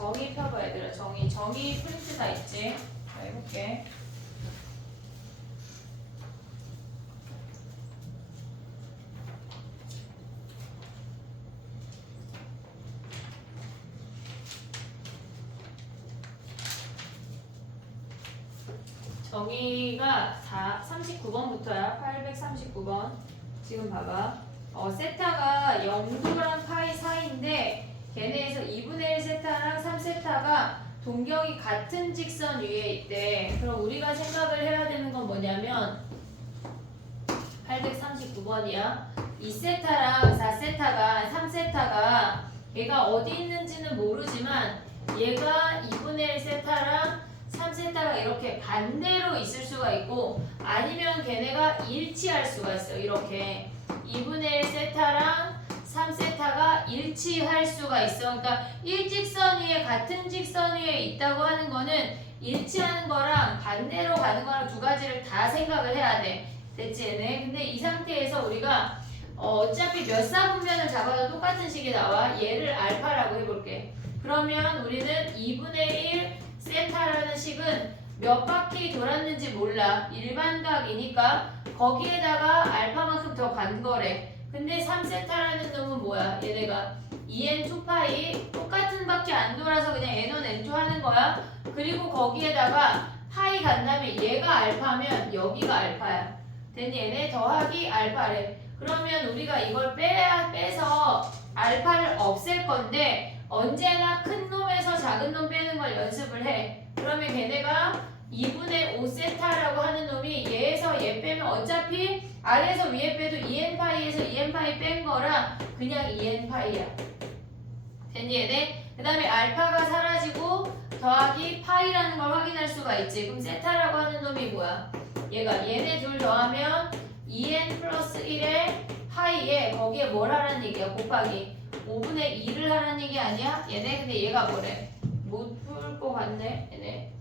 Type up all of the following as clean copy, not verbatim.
정의 펴봐 얘들아. 정의 프린트 다 있지? 자, 해볼게. 정의가 39번부터야. 839번. 지금 봐봐. 세타가 0도랑 파이 사이인데 걔네에서 2분의 1 세타랑 3 세타가 동경이 같은 직선 위에 있대. 그럼 우리가 생각을 해야 되는 건 뭐냐면 839번이야. 2세타랑 4세타가 3세타가 얘가 어디 있는지는 모르지만 얘가 2분의 1 세타랑 3세타가 이렇게 반대로 있을 수가 있고 아니면 걔네가 일치할 수가 있어. 이렇게 2분의 1 세타랑 3세타가 일치할 수가 있어. 그러니까 일직선 위에 같은 직선 위에 있다고 하는 거는 일치하는 거랑 반대로 가는 거랑 두 가지를 다 생각을 해야 돼. 됐지 얘네? 근데 이 상태에서 우리가 어차피 몇 사분면을 잡아도 똑같은 식이 나와. 얘를 알파라고 해볼게. 그러면 우리는 2분의 1 세타라는 식은 몇 바퀴 돌았는지 몰라. 일반각이니까 거기에다가 알파만큼 더 간 거래. 근데 3세타라는 놈은 뭐야? 얘네가 2n2파이 똑같은 밖에 안 돌아서 그냥 n1 n2 하는 거야. 그리고 거기에다가 파이 간 다음에 얘가 알파면 여기가 알파야. 됐니? 얘네 더하기 알파래. 그러면 우리가 이걸 빼서 알파를 없앨 건데 언제나 큰 놈에서 작은 놈 빼는 걸 연습을 해. 그러면 걔네가 2분의 5세타라고 하는 놈이 얘에서 얘 빼면 어차피 아래에서 위에 빼도 2n파이에서 2n파이 뺀 거랑 그냥 2n파이야. 됐니 얘네? 그 다음에 알파가 사라지고 더하기 파이라는 걸 확인할 수가 있지. 그럼 세타라고 하는 놈이 뭐야? 얘네 둘 더하면 2n 플러스 1에 파이에 거기에 뭘 하라는 얘기야? 곱하기 5분의 2를 하라는 얘기 아니야? 얘네 근데 얘가 뭐래? 못 풀 것 같네 얘네.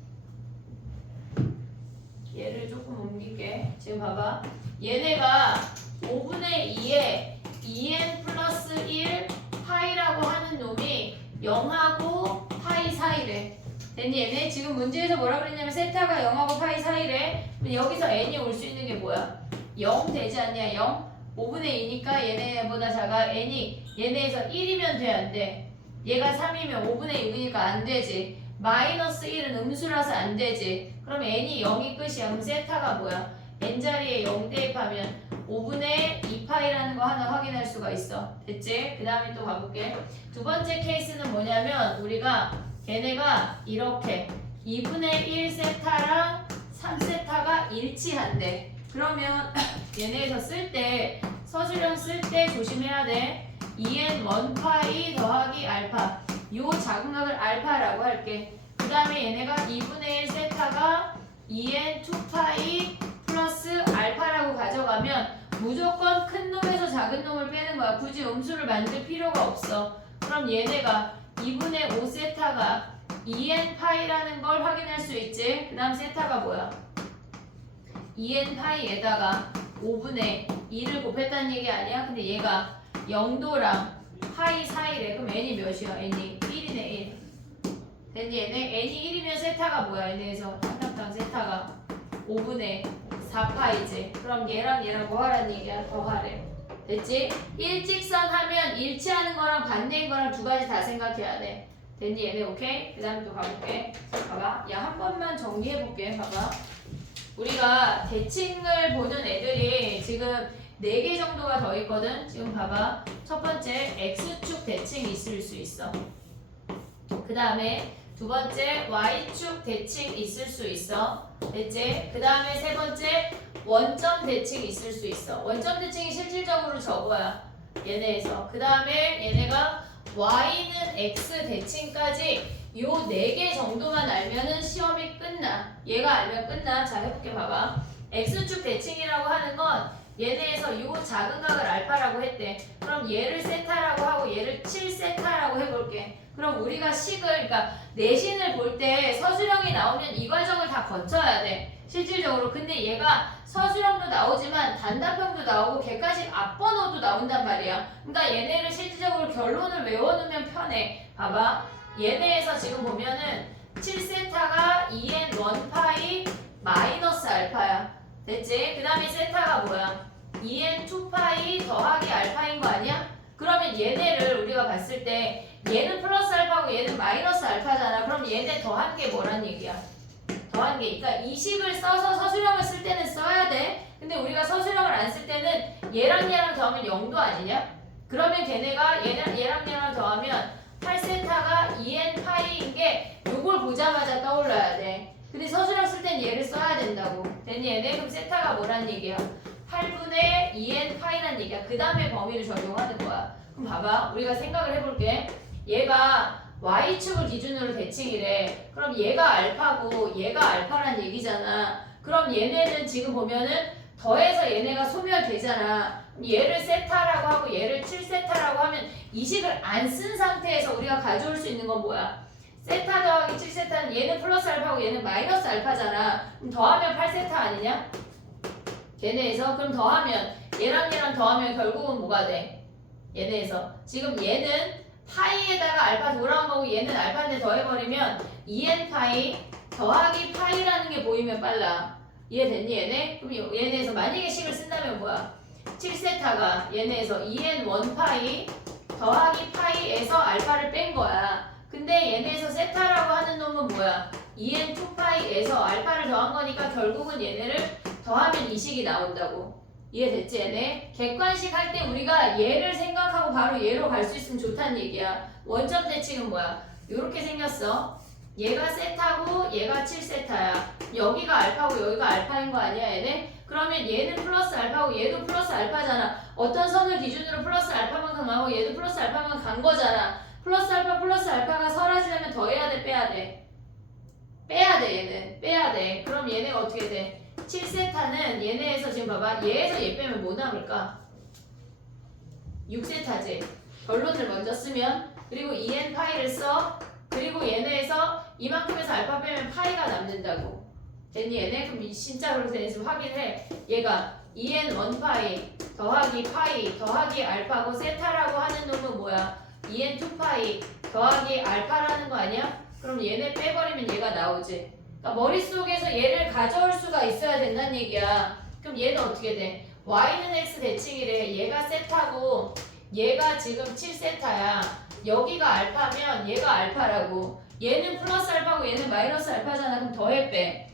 얘를 조금 옮길게. 지금 봐봐. 얘네가 5분의 2에 2n 플러스 1 파이라고 하는 놈이 0하고 파이 사이래. 됐니 얘네? 지금 문제에서 뭐라 그랬냐면 세타가 0하고 파이 사이래. 여기서 n이 올 수 있는 게 뭐야? 0 되지 않냐? 0? 5분의 2니까 얘네보다 작아. n이 얘네에서 1이면 돼 안 돼? 얘가 3이면 5분의 6이니까 안 되지. 마이너스 1은 음수라서 안 되지. 그럼 n이 0이 끝이야. 그럼 세타가 뭐야? n자리에 0 대입하면 5분의 2파이라는 거 하나 확인할 수가 있어. 됐지? 그 다음에 또 가볼게. 두 번째 케이스는 뭐냐면 우리가 걔네가 이렇게 2분의 1 세타랑 3세타가 일치한대. 그러면 얘네에서 쓸 때 서술형 쓸 때 조심해야 돼. 2n 1파이 더하기 알파. 요 작은 각을 알파라고 할게. 그 다음에 얘네가 2분의 1 세타가 2n 2파이 플러스 알파라고 가져가면 무조건 큰 놈에서 작은 놈을 빼는 거야. 굳이 음수를 만들 필요가 없어. 그럼 얘네가 2분의 5 세타가 2n 파이라는 걸 확인할 수 있지. 그 다음 세타가 뭐야? 2n 파이에다가 5분의 2를 곱했다는 얘기 아니야? 근데 얘가 0도랑 파이 사이래. 그럼 n이 몇이야? n이 1이네 1. 됐니 얘네? n이 1이면 세타가 뭐야? 얘네에서 탕탕탕 세타가 5분의 4파이지. 그럼 얘랑 얘랑 뭐 하라는 얘기야? 더하래. 됐지? 일직선 하면 일치하는 거랑 반대인 거랑 두 가지 다 생각해야 돼. 됐니 얘네? 오케이? 그 다음에 또 가볼게. 봐봐. 야, 한 번만 정리해볼게. 봐봐. 우리가 대칭을 보는 애들이 지금 4개 정도가 더 있거든. 지금 봐봐. 첫 번째 X축 대칭이 있을 수 있어. 그 다음에 두 번째 Y축 대칭 있을 수 있어. 됐지? 그 다음에 세 번째 원점 대칭 있을 수 있어. 원점 대칭이 실질적으로 저거야. 얘네에서. 그 다음에 얘네가 Y는 X 대칭까지 요 4개 정도만 알면은 시험이 끝나. 얘가 알면 끝나. 자, 해볼게. 봐봐. X축 대칭이라고 하는 건 얘네에서 요 작은 각을 알파라고 했대. 그럼 얘를 세타라고 하고 얘를 7세타라고 해볼게. 그럼 우리가 식을, 그러니까 내신을 볼 때 서술형이 나오면 이 과정을 다 거쳐야 돼. 실질적으로. 근데 얘가 서술형도 나오지만 단답형도 나오고 객관식 앞번호도 나온단 말이야. 그러니까 얘네를 실질적으로 결론을 외워놓으면 편해. 봐봐. 얘네에서 지금 보면은 7세타가 2n 1파이 마이너스 알파야. 됐지? 그 다음에 세타가 뭐야? 2n 2파이 더하기 알파인 거 아니야? 그러면 얘네를 우리가 봤을 때 얘는 플러스 알파고 얘는 마이너스 알파잖아. 그럼 얘네 더한 게 뭐란 얘기야? 더한 게, 그러니까 이 식을 써서 서술형을 쓸 때는 써야 돼. 근데 우리가 서술형을 안 쓸 때는 얘랑 얘랑 더하면 0도 아니냐? 그러면 걔네가 얘랑 더하면 8세타가 2n 파이인 게 요걸 보자마자 떠올라야 돼. 근데 서술형 쓸 땐 얘를 써야 된다고. 됐니 얘네? 그럼 세타가 뭐란 얘기야? 8분의 2n 파이란 얘기야. 그 다음에 범위를 적용하는 거야. 그럼 봐봐. 우리가 생각을 해볼게. 얘가 y축을 기준으로 대칭이래. 그럼 얘가 알파고 얘가 알파란 얘기잖아. 그럼 얘네는 지금 보면은 더해서 얘네가 소멸되잖아. 얘를 세타라고 하고 얘를 7세타라고 하면 이 식을 안 쓴 상태에서 우리가 가져올 수 있는 건 뭐야? 세타 더하기 7세타는 얘는 플러스 알파고 얘는 마이너스 알파잖아. 그럼 더하면 8세타 아니냐? 얘네에서 그럼 더하면 얘랑 얘랑 더하면 결국은 뭐가 돼? 얘네에서 지금 얘는 파이에다가 알파 돌아온 거고 얘는 알파인데 더해버리면 2n 파이 더하기 파이라는 게 보이면 빨라. 이해됐니 얘네? 그럼 얘네에서 만약에 식을 쓴다면 뭐야? 7세타가 얘네에서 2n 1파이 더하기 파이에서 알파를 뺀 거야. 근데 얘네에서 세타라고 하는 놈은 뭐야? 2n 2파이에서 알파를 더한 거니까 결국은 얘네를 더하면 이 식이 나온다고. 이해됐지 얘네? 객관식 할 때 우리가 얘를 생각하고 바로 얘로 갈 수 있으면 좋다는 얘기야. 원점 대칭은 뭐야? 요렇게 생겼어. 얘가 세타고 얘가 7세타야. 여기가 알파고 여기가 알파인 거 아니야 얘네? 그러면 얘는 플러스 알파고 얘도 플러스 알파잖아. 어떤 선을 기준으로 플러스 알파만큼 가고 얘도 플러스 알파만 간 거잖아. 플러스 알파가 사라지려면 더해야 돼 빼야 돼? 빼야 돼 얘는. 빼야 돼. 그럼 얘네가 어떻게 돼? 7세타는 얘네에서 지금 봐봐. 얘에서 얘 빼면 뭐 남을까? 6세타지. 결론을 먼저 쓰면 그리고 2n 파이를 써. 그리고 얘네에서 이만큼에서 알파 빼면 파이가 남는다고. 됐니 얘네? 그럼 진짜 그렇게 되는지 확인해. 얘가 2n 1파이 더하기 파이 더하기 알파고 세타라고 하는 놈은 뭐야? 2n 2파이 더하기 알파라는 거 아니야? 그럼 얘네 빼버리면 얘가 나오지. 그러니까 머릿속에서 얘를 가져올 수가 있어야 된다는 얘기야. 그럼 얘는 어떻게 돼? y는 x 대칭이래. 얘가 세타고 얘가 지금 7세타야. 여기가 알파면 얘가 알파라고. 얘는 플러스 알파고 얘는 마이너스 알파잖아. 그럼 더해 빼.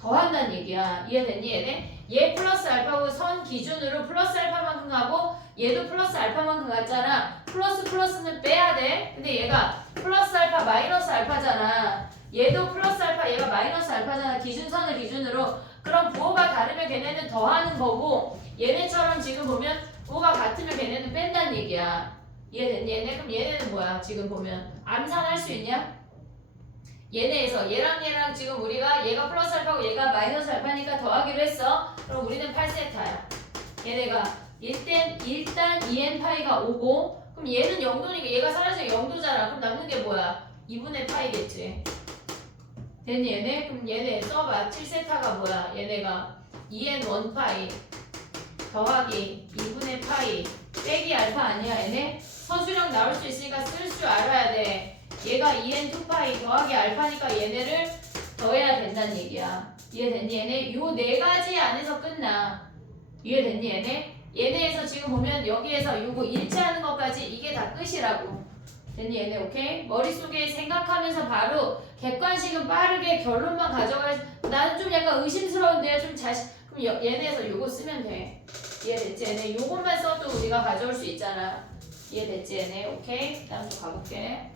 더한다는 얘기야. 이해됐니 얘네? 얘 플러스 알파고 선 기준으로 플러스 알파만큼 가고 얘도 플러스 알파만큼 갔잖아. 플러스는 빼야 돼. 근데 얘가 플러스 알파 마이너스 알파잖아. 얘도 플러스 알파 얘가 마이너스 알파잖아. 기준선을 기준으로. 그럼 부호가 다르면 걔네는 더하는 거고 얘네처럼 지금 보면 부호가 같으면 걔네는 뺀다는 얘기야. 이해됐니 얘네? 그럼 얘네는 뭐야? 지금 보면 암산할 수 있냐? 얘네에서 얘랑 지금 우리가 얘가 플러스 알파고 얘가 마이너스 알파니까 더하기로 했어. 그럼 우리는 8세타야. 얘네가 일단 2n 파이가 5고 그럼 얘는 0도니까 얘가 사라지면 0도잖아. 그럼 남는 게 뭐야? 2분의 파이겠지. 됐니 얘네? 그럼 얘네 써봐. 7세타가 뭐야? 얘네가 2n 1파이 더하기 2분의 파이 빼기 알파 아니야 얘네? 서술형 나올 수 있으니까 쓸 줄 알아야 돼. 얘가 2n 2파이 더하기 알파니까 얘네를 더해야 된다는 얘기야. 이해됐니 얘네? 요 네 가지 안에서 끝나. 이해됐니 얘네? 얘네에서 지금 보면 여기에서 요거 일치하는 것까지 이게 다 끝이라고. 됐니 얘네? 오케이? 머릿속에 생각하면서 바로 객관식은 빠르게 결론만 가져갈. 나는 좀 약간 의심스러운데요. 좀 그럼 얘네에서 요거 쓰면 돼. 이해됐지 얘네? 요것만 써도 우리가 가져올 수 있잖아. 이해됐지 얘네? 오케이? 다음 또 가볼게.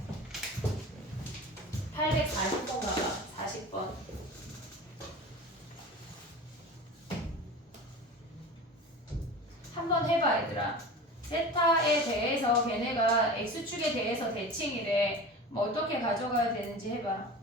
840번 가봐. 40번. 한번 해봐 얘들아. 세타에 대해서 걔네가 x축에 대해서 대칭이래. 뭐 어떻게 가져가야 되는지 해봐.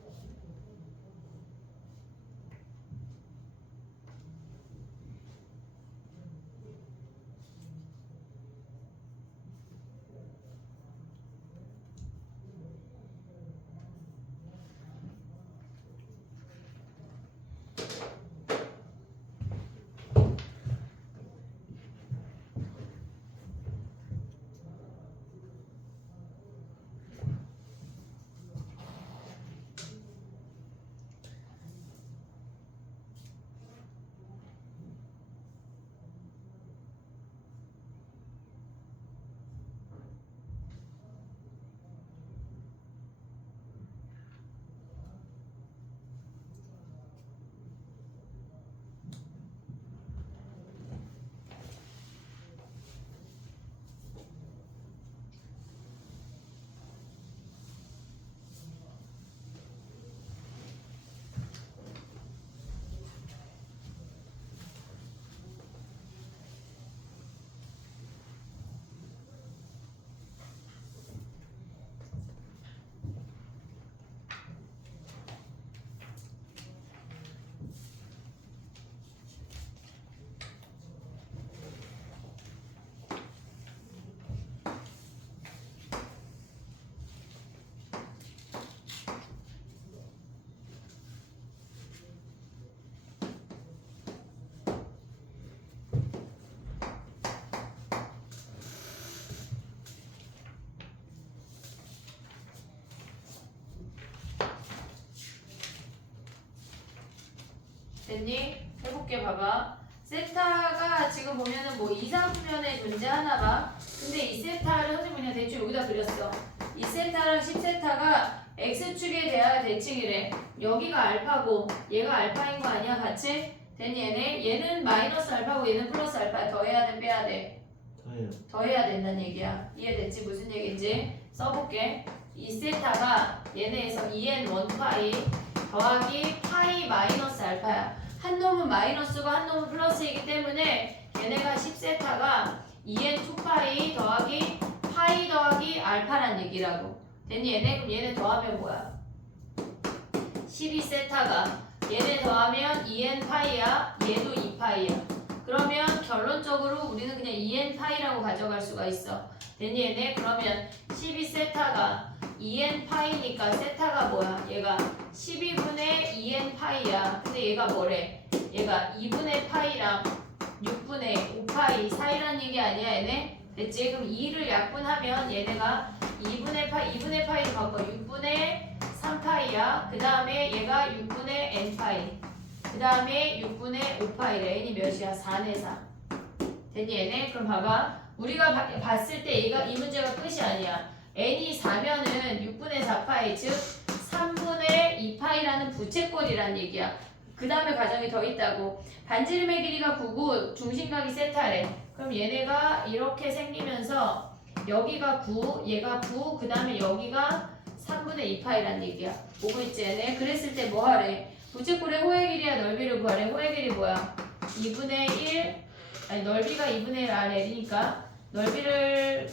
됐니? 해볼게 봐봐. 세타가 지금 보면은 뭐 이상수면에 존재하나 봐. 근데 이 세타를 선생님 그냥 대충 여기다 그렸어. 이 세타랑 10세타가 x축에 대하여 대칭이래. 여기가 알파고 얘가 알파인 거 아니야 같이? 됐니 얘네? 얘는 마이너스 알파고 얘는 플러스 알파. 더해야 돼 빼야 돼? 더해요. 더해야 된다는 얘기야. 이해됐지? 무슨 얘기인지 써볼게. 이 세타가 얘네에서 2n 1파이 더하기 파이 마이너스 알파야. 한 놈은 마이너스고 한 놈은 플러스이기 때문에 얘네가 10세타가 2n 2파이 더하기 파이 더하기 알파란 얘기라고. 됐니 얘네? 그럼 얘네 더하면 뭐야? 12세타가 얘네 더하면 2n 파이야. 얘도 2파이야. 그러면 결론적으로 우리는 그냥 2n 파이라고 가져갈 수가 있어. 됐니 얘네? 그러면 12세타가 2n 파이니까 세타가 뭐야? 얘가 12분의 2n 파이야. 근데 얘가 뭐래? 얘가 2분의 파이랑 6분의 5파이 사이란 얘기 아니야 얘네? 됐지? 그럼 2를 약분하면 얘네가 2분의 파이를 바꿔 6분의 3파이야. 그 다음에 얘가 6분의 n파이. 그 다음에 6분의 5파이래. n이 몇이야? 4네 4. 됐니 얘네? 그럼 봐봐. 우리가 봤을 때 이 문제가 끝이 아니야. n이 4면은 6분의 4파이 즉 3분의 2파이라는 부채꼴이란 얘기야. 그 다음에 과정이 더 있다고. 반지름의 길이가 9고 중심각이 세타래. 그럼 얘네가 이렇게 생기면서 여기가 9, 얘가 9, 그 다음에 여기가 3분의 2파이란 얘기야. 보고 있지 얘네? 그랬을 때 뭐 하래? 부채꼴의 호의 길이야 넓이를 구하래. 호의 길이 뭐야? 2분의 1 아니 넓이가 2분의 1 RL이니까 넓이를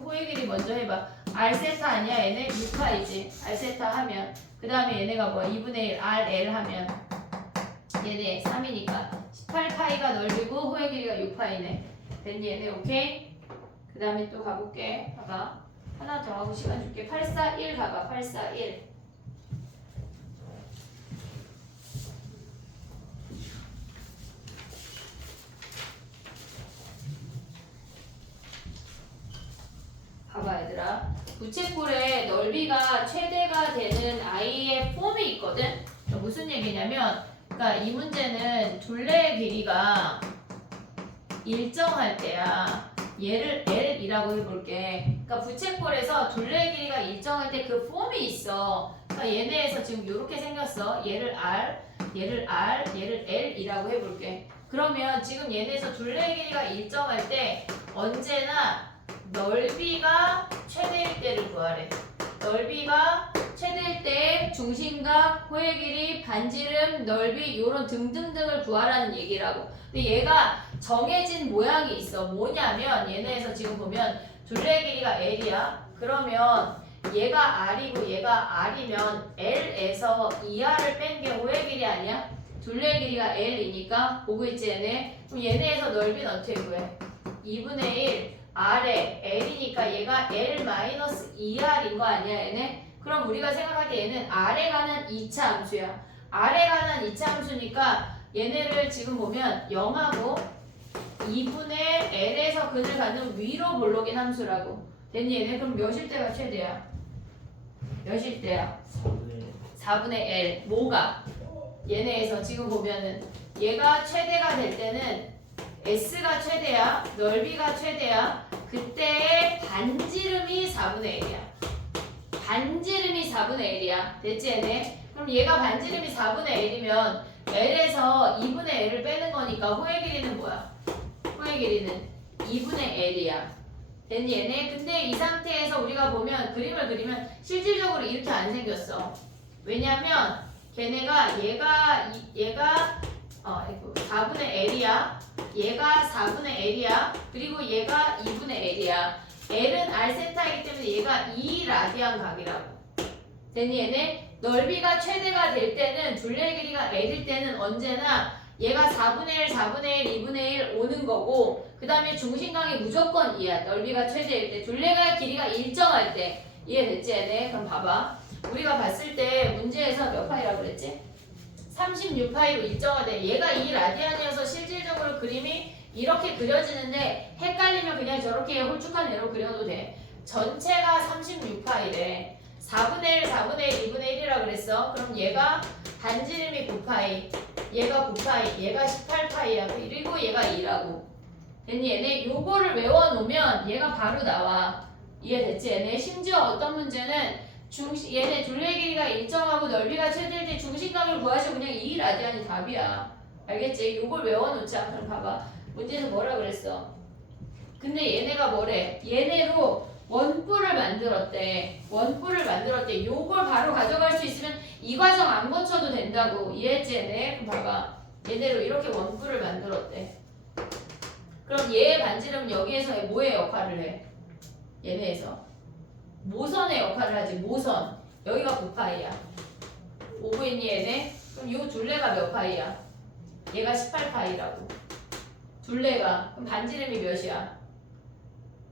호의 길이 먼저 해봐. R세타 아니야 얘네? 6파이지. R세타 하면 그 다음에 얘네가 뭐야? 2분의 1 RL 하면 얘네 3이니까 18파이가 넓이고 호의 길이가 6파이네. 됐니 얘네? 오케이? 그 다음에 또 가볼게. 봐봐. 하나 더 하고 시간 줄게. 841 가봐. 841 봐봐 얘들아. 부채꼴의 넓이가 최대가 되는 i의 폼이 있거든. 무슨 얘기냐면 그러니까 이 문제는 둘레의 길이가 일정할 때야. 얘를 L이라고 해볼게. 그러니까 부채꼴에서 둘레의 길이가 일정할 때 그 폼이 있어. 그러니까 얘네에서 지금 이렇게 생겼어. 얘를 R, 얘를 R, 얘를 L이라고 해볼게. 그러면 지금 얘네에서 둘레의 길이가 일정할 때 언제나 넓이가 최대일 때를 구하래. 넓이가 최대일 때 중심각, 호의 길이, 반지름, 넓이 요런 등등등을 구하라는 얘기라고. 근데 얘가 정해진 모양이 있어. 뭐냐면 얘네에서 지금 보면 둘레의 길이가 L이야. 그러면 얘가 R이고 얘가 R이면 L에서 2R을 뺀 게 호의 길이 아니야? 둘레의 길이가 L이니까 보고 있지 얘네? 그럼 얘네에서 넓이는 어떻게 구해? 2분의 1 R에 L이니까 얘가 L-2R인 거 아니야 얘네? 그럼 우리가 생각할 때 얘는 R에 관한 2차 함수야. R에 관한 2차 함수니까 얘네를 지금 보면 0하고 2분의 L에서 근을 갖는 위로 볼록인 함수라고. 됐니 얘네? 그럼 몇일 때가 최대야? 몇일 때야? 4분의 L. 뭐가? 얘네에서 지금 보면은 얘가 최대가 될 때는 S가 최대야. 넓이가 최대야. 그때 반지름이 4분의 1이야. 반지름이 4분의 1이야. 됐지 얘네? 그럼 얘가 반지름이 4분의 1이면 L에서 2분의 L을 빼는 거니까 호의 길이는 뭐야? 호의 길이는 2분의 L이야. 됐니 얘네? 근데 이 상태에서 우리가 보면 그림을 그리면 실질적으로 이렇게 안 생겼어. 왜냐면 걔네가 얘가 4분의 L이야. 얘가 4분의 L이야. 그리고 얘가 2분의 L이야. L은 R세타이기 때문에 얘가 2라디안 각이라고. 됐니 얘네? 넓이가 최대가 될 때는 둘레 길이가 L일 때는 언제나 얘가 4분의 1, 4분의 1, 2분의 1 오는 거고 그 다음에 중심각이 무조건 2야. 넓이가 최대일 때. 둘레가 길이가 일정할 때. 이해됐지 얘네? 그럼 봐봐. 우리가 봤을 때 문제에서 몇 파이라고 그랬지? 36파이로 일정화돼. 얘가 2라디안이어서 실질적으로 그림이 이렇게 그려지는데 헷갈리면 그냥 저렇게 홀쭉한 애로 그려도 돼. 전체가 36파이래. 4분의 1, 4분의 1, 2분의 1이라 그랬어. 그럼 얘가 반지름이 9파이, 얘가 9파이, 얘가 18파이야. 그리고 얘가 2라고. 됐니? 얘네 요거를 외워놓으면 얘가 바로 나와. 이해됐지? 얘네 심지어 어떤 문제는 얘네 둘레 길이가 일정하고 넓이가 최대일 때 중심각을 구하시고 그냥 2라디안이 답이야. 알겠지? 요걸 외워놓자. 그럼 봐봐. 문제에서 뭐라 그랬어? 근데 얘네가 뭐래? 얘네로 원뿔을 만들었대. 원뿔을 만들었대. 요걸 바로 가져갈 수 있으면 이 과정 안 거쳐도 된다고. 이해했지? 얘네? 그럼 봐봐. 얘네로 이렇게 원뿔을 만들었대. 그럼 얘의 반지름은 여기에서 뭐의 역할을 해? 얘네에서 모선의 역할을 하지. 모선. 여기가 9파이야. 오고 있니 얘네? 그럼 요 둘레가 몇 파이야? 얘가 18파이라고. 둘레가. 그럼 반지름이 몇이야?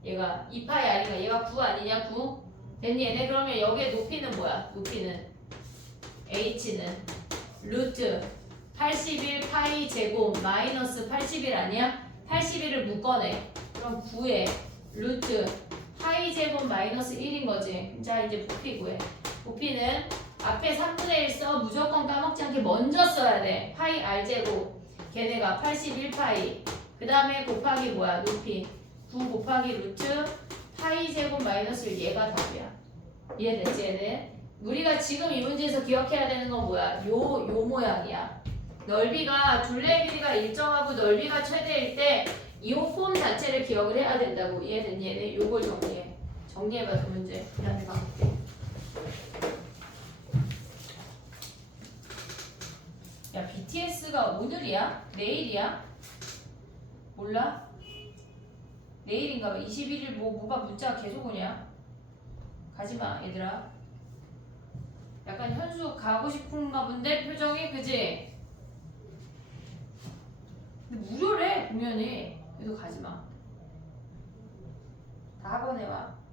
얘가 2파이 아니까 얘가 9 아니냐? 9? 됐니 얘네? 그러면 여기에 높이는 뭐야? 높이는 h는 루트 81파이 제곱 마이너스 81 아니야? 81을 묶어내. 그럼 9에 루트 파이 제곱 마이너스 1인 거지. 자 이제 부피 구해. 부피는 앞에 3분의 1 써. 무조건 까먹지 않게 먼저 써야 돼. 파이 r 제곱 걔네가 81파이 그 다음에 곱하기 뭐야? 높이 9 곱하기 루트 파이 제곱 마이너스 1 얘가 답이야. 이해됐지 얘네? 우리가 지금 이 문제에서 기억해야 되는 건 뭐야? 요 모양이야. 넓이가 둘레 길이가 일정하고 넓이가 최대일 때 이 폼 자체를 기억을 해야 된다고. 이해됐니 얘네? 요걸 정리해. 정리해봐 그 문제. 그 다음에 가볼게. 야 BTS가 오늘이야? 내일이야? 몰라? 내일인가봐. 21일 뭐가 문자가 계속 오냐? 가지마 얘들아. 약간 현수 가고 싶은가 본데 표정이 그지? 근데 무료래 공연이. 그래도 가지마. 다 학원에 와.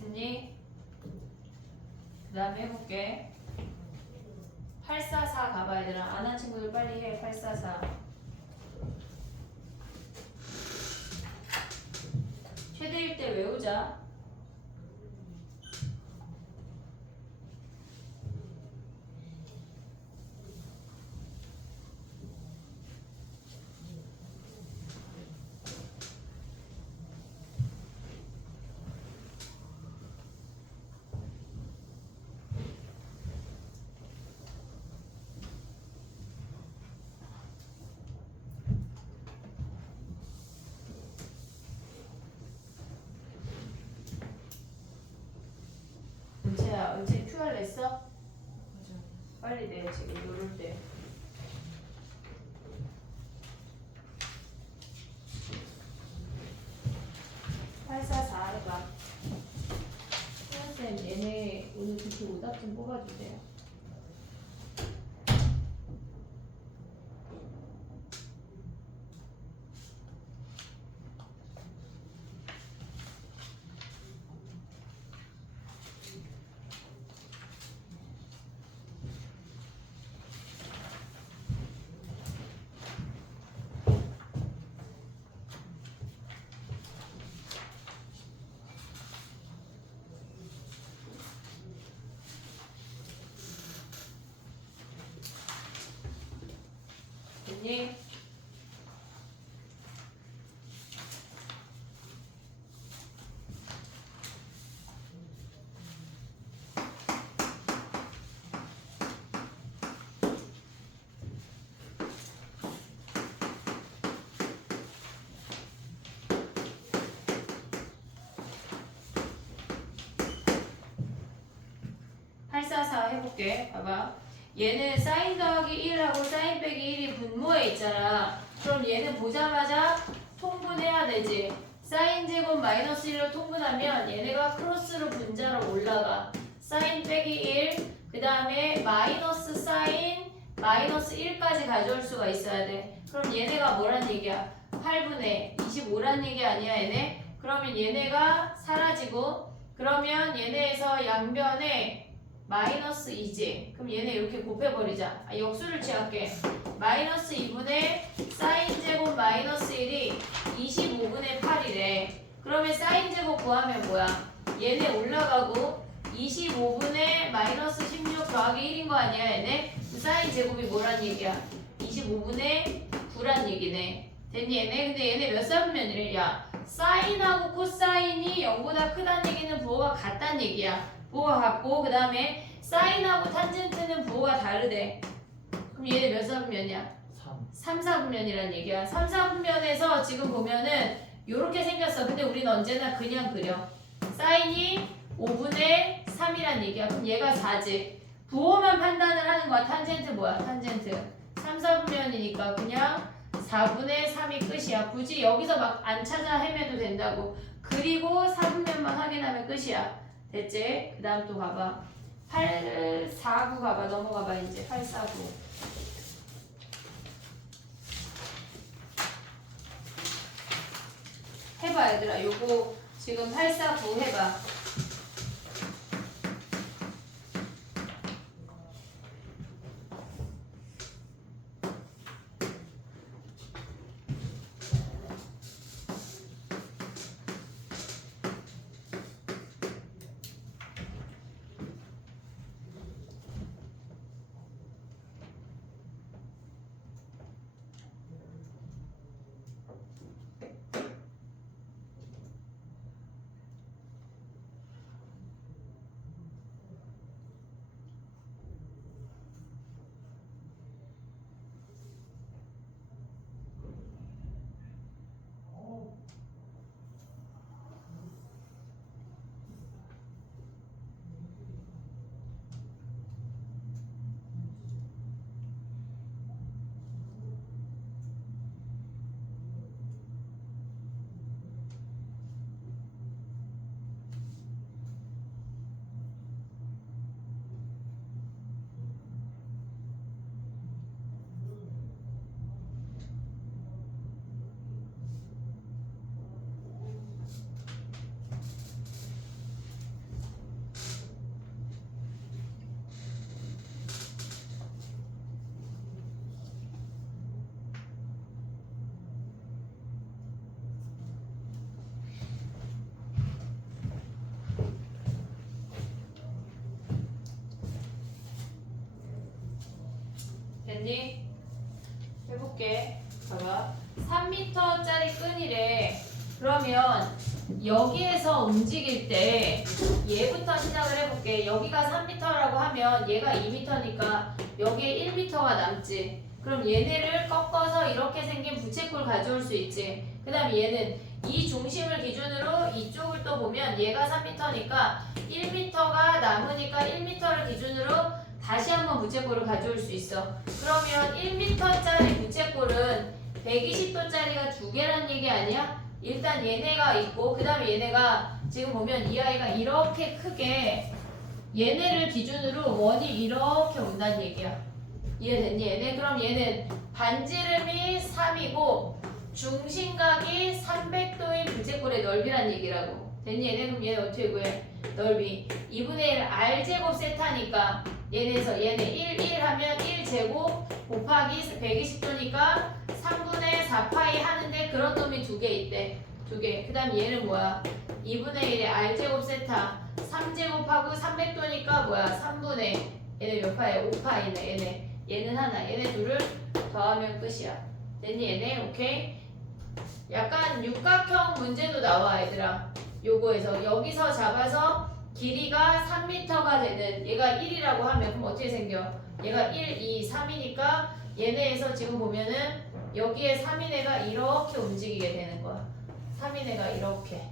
됐니? 그 다음에 해볼게. 844 가봐 얘들아. 안 한 친구들 빨리 해. 844 최대일 때 외우자. 은채야, 은채 QR 냈어? 빨리 내 지금 누를 때. 이렇게 오답 좀 뽑아주세요. 됐니? 해볼게. 봐봐. 얘는 사인 더하기 1하고 사인 빼기 1이 분모에 있잖아. 그럼 얘는 보자마자 통분해야 되지. 사인 제곱 마이너스 1로 통분하면 얘네가 크로스로 분자로 올라가. 사인 빼기 1, 그 다음에 마이너스 사인 마이너스 1까지 가져올 수가 있어야 돼. 그럼 얘네가 뭐란 얘기야? 8분의 25란 얘기 아니야 얘네? 그러면 얘네가 사라지고, 그러면 얘네에서 양변에 마이너스 2지. 그럼 얘네 이렇게 곱해버리자. 역수를 취할게. 마이너스 2분의 사인 제곱 마이너스 1이 25분의 8이래. 그러면 사인 제곱 구하면 뭐야? 얘네 올라가고 25분의 마이너스 16 더하기 1인 거 아니야 얘네? 사인 제곱이 뭐란 얘기야? 25분의 9란 얘기네. 됐니 얘네? 근데 얘네 몇 사분면이래? 야, 사인하고 코사인이 0보다 크다는 얘기는 부호가 같다는 얘기야. 부호가 같고, 그 다음에 사인하고 탄젠트는 부호가 다르대. 그럼 얘네 몇 사분면이야? 3. 3사분면이란 얘기야. 3사분면에서 지금 보면은 요렇게 생겼어. 근데 우리는 언제나 그냥 그려. 사인이 5분의 3이란 얘기야. 그럼 얘가 4지. 부호만 판단을 하는 거야. 탄젠트 뭐야? 탄젠트 3사분면이니까 그냥 4분의 3이 끝이야. 굳이 여기서 막 안 찾아 헤매도 된다고. 그리고 4분면만 확인하면 끝이야. 됐지? 그 다음 또 가봐. 849 가봐. 넘어가봐 이제. 849 해봐 얘들아. 요거 지금 849 해봐. 됐니? 해볼게. 봐봐. 3m짜리 끈이래. 그러면 여기에서 움직일 때 얘부터 시작을 해볼게. 여기가 3m라고 하면 얘가 2m니까 여기에 1m가 남지. 그럼 얘네를 꺾어서 이렇게 생긴 부채꼴 가져올 수 있지. 그 다음에 얘는 이 중심을 기준으로 이쪽을 또 보면 얘가 3m니까 1m가 남으니까 1m를 기준으로 다시 한번 부채꼴을 가져올 수 있어. 그러면 1m짜리 부채꼴은 120도짜리가 두 개란 얘기 아니야? 일단 얘네가 있고, 그 다음에 얘네가 지금 보면 이 아이가 이렇게 크게 얘네를 기준으로 원이 이렇게 온다는 얘기야. 이해됐니 얘네? 그럼 얘는 반지름이 3이고 중심각이 300도인 부채꼴의 넓이란 얘기라고. 됐니 얘네? 그럼 얘는 어떻게 구해? 넓이 2분의 1 r제곱 세타니까 얘네에서 얘네 1 하면 1제곱 곱하기 120도니까 3분의 4파이 하는데 그런 놈이 두 개 있대. 두 개. 그 다음 얘는 뭐야? 2분의 1의 r제곱 세타 3제곱하고 300도니까 뭐야? 3분의 얘네 몇 파이야? 5파이네 얘네. 얘는 하나. 얘네 둘을 더하면 끝이야. 됐니 얘네? 오케이? 약간 육각형 문제도 나와 얘들아. 요거에서 여기서 잡아서 길이가 3m가 되는 얘가 1이라고 하면 그럼 어떻게 생겨? 얘가 1, 2, 3이니까 얘네에서 지금 보면은 여기에 3인 애가 이렇게 움직이게 되는 거야. 3인 애가 이렇게.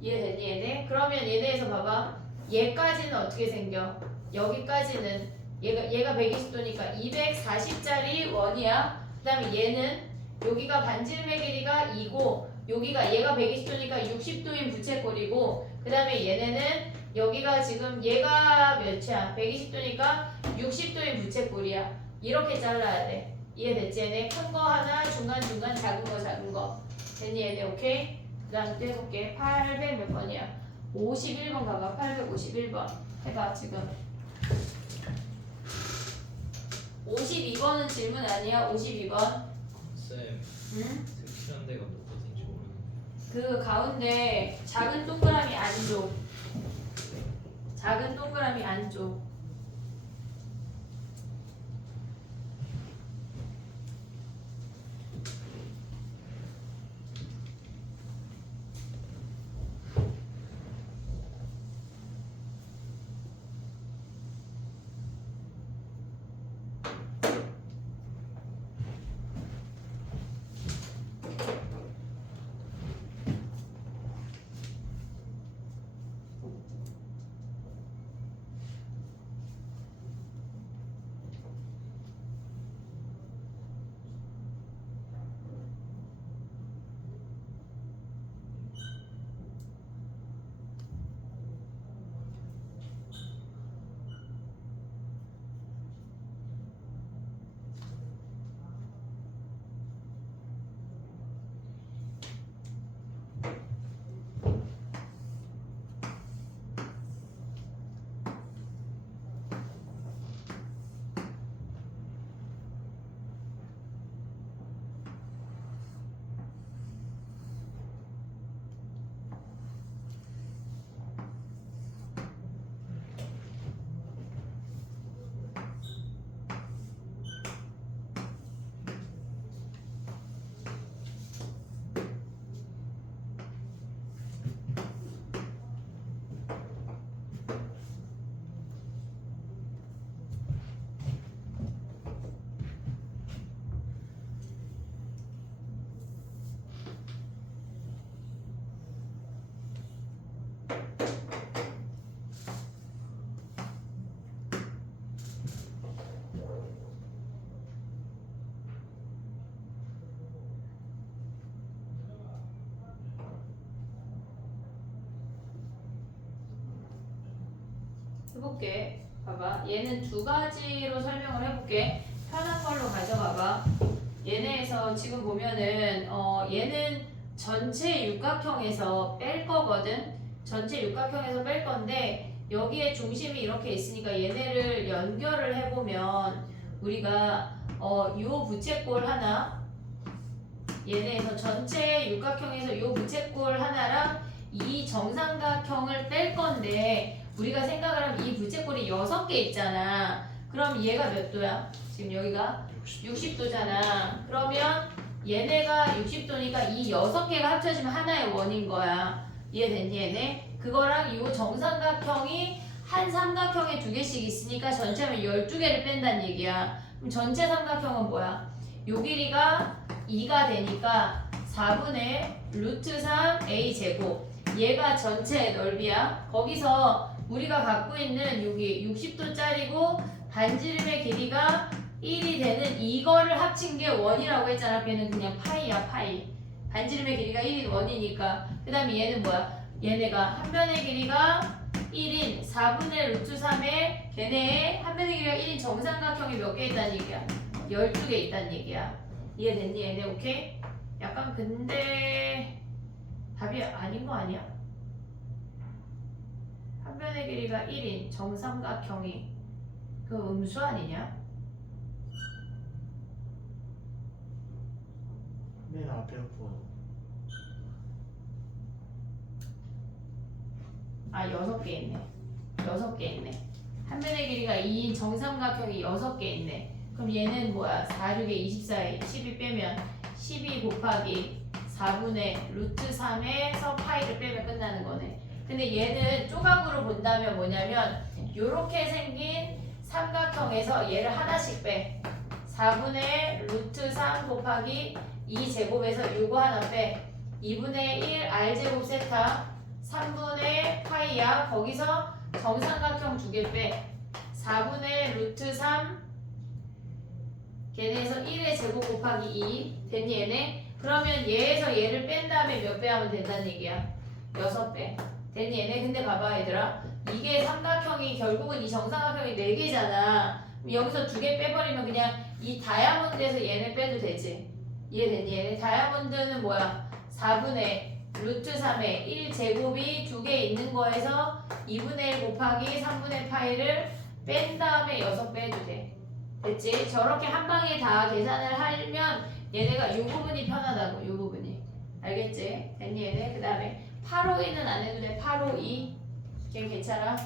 이해되니 얘네? 그러면 얘네에서 봐봐. 얘까지는 어떻게 생겨? 여기까지는 얘가 120도니까 240짜리 원이야. 그 다음에 얘는 여기가 반지름의 길이가 2고 여기가 얘가 120도니까 60도인 부채꼴이고 그 다음에 얘네는 여기가 지금 얘가 몇이야? 120도니까 60도인 부채꼴이야. 이렇게 잘라야 돼. 이해됐지 얘네? 큰 거 하나, 중간중간 작은 거 작은 거. 됐니 얘네? 오케이? 그 다음 또 해볼게. 800 몇 번이야? 51번 가봐. 851번 해봐 지금. 52번은 질문 아니야? 52번. 쌤, 응? 특실한 데가 몇 번인지 모르겠는데. 그 가운데 작은 동그라미 안쪽. 작은 동그라미 안쪽. 해볼게. 봐봐. 얘는 두 가지로 설명을 해볼게. 편한 걸로 가져가봐. 얘네에서 지금 보면은 얘는 전체 육각형에서 뺄 거거든. 전체 육각형에서 뺄 건데 여기에 중심이 이렇게 있으니까 얘네를 연결을 해보면 우리가 요 부채꼴 하나 얘네에서 전체 육각형에서 요 부채꼴 하나랑 이 정삼각형을 뺄 건데 우리가 생각을 하면 이 부채꼴이 6개 있잖아. 그럼 얘가 몇 도야? 지금 여기가 60도잖아. 그러면 얘네가 60도니까 이 6개가 합쳐지면 하나의 원인 거야. 이해됐니 얘네? 그거랑 이 정삼각형이 한 삼각형에 2개씩 있으니까 전체하면 12개를 뺀다는 얘기야. 그럼 전체 삼각형은 뭐야? 요 길이가 2가 되니까 4분의 루트 3 a 제곱. 얘가 전체의 넓이야. 거기서 우리가 갖고 있는 여기 60도짜리고 반지름의 길이가 1이 되는 이거를 합친 게 원이라고 했잖아. 걔는 그냥 파이야 파이. 반지름의 길이가 1이 원이니까. 그 다음에 얘는 뭐야? 얘네가 한 변의 길이가 1인 4분의 루트 3에 걔네의 한변의 길이가 1인 정삼각형이 몇 개 있다는 얘기야? 12개 있다는 얘기야. 이해됐니 얘네? 오케이? 약간 근데 답이 아닌 거 아니야? 한변의 길이가 1인 정삼각형이 그 음수 아니냐? 맨 앞에 거. 아 6개 있네. 6개 있네. 한변의 길이가 2인 정삼각형이 6개 있네. 그럼 얘는 뭐야? 4, 6에 24에 12 빼면 12 곱하기 4분의 루트 3에서 파이를 빼면 끝나는 거네. 근데 얘는 조각으로 본다면 뭐냐면 요렇게 생긴 삼각형에서 얘를 하나씩 빼. 4분의 루트 3 곱하기 2제곱에서 요거 하나 빼. 2분의 1 r제곱 세타 3분의 파이야. 거기서 정삼각형 2개 빼. 4분의 루트 3 걔네에서 1의 제곱 곱하기 2 됐니 얘네? 그러면 얘에서 얘를 뺀 다음에 몇 배 하면 된다는 얘기야? 6배 됐니 얘네? 근데 봐봐 얘들아, 이게 삼각형이 결국은 이 정삼각형이 4개잖아. 여기서 2개 빼버리면 그냥 이 다이아몬드에서 얘네 빼도 되지. 이해됐니 얘네? 다이아몬드는 뭐야? 4분의 루트 3에 1제곱이 2개 있는 거에서 2분의 1 곱하기 3분의 파이를 뺀 다음에 6배 해도 돼. 됐지? 저렇게 한 방에 다 계산을 하면 얘네가 이 부분이 편하다고. 이 부분이 알겠지? 됐니 얘네? 그 다음에 852는 안 해도 돼. 852 걔 괜찮아?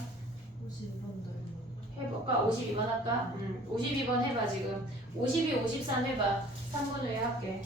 52번 더 해볼까? 52번 할까? 52번 해봐 지금. 52, 53 해봐. 3분 후에 할게.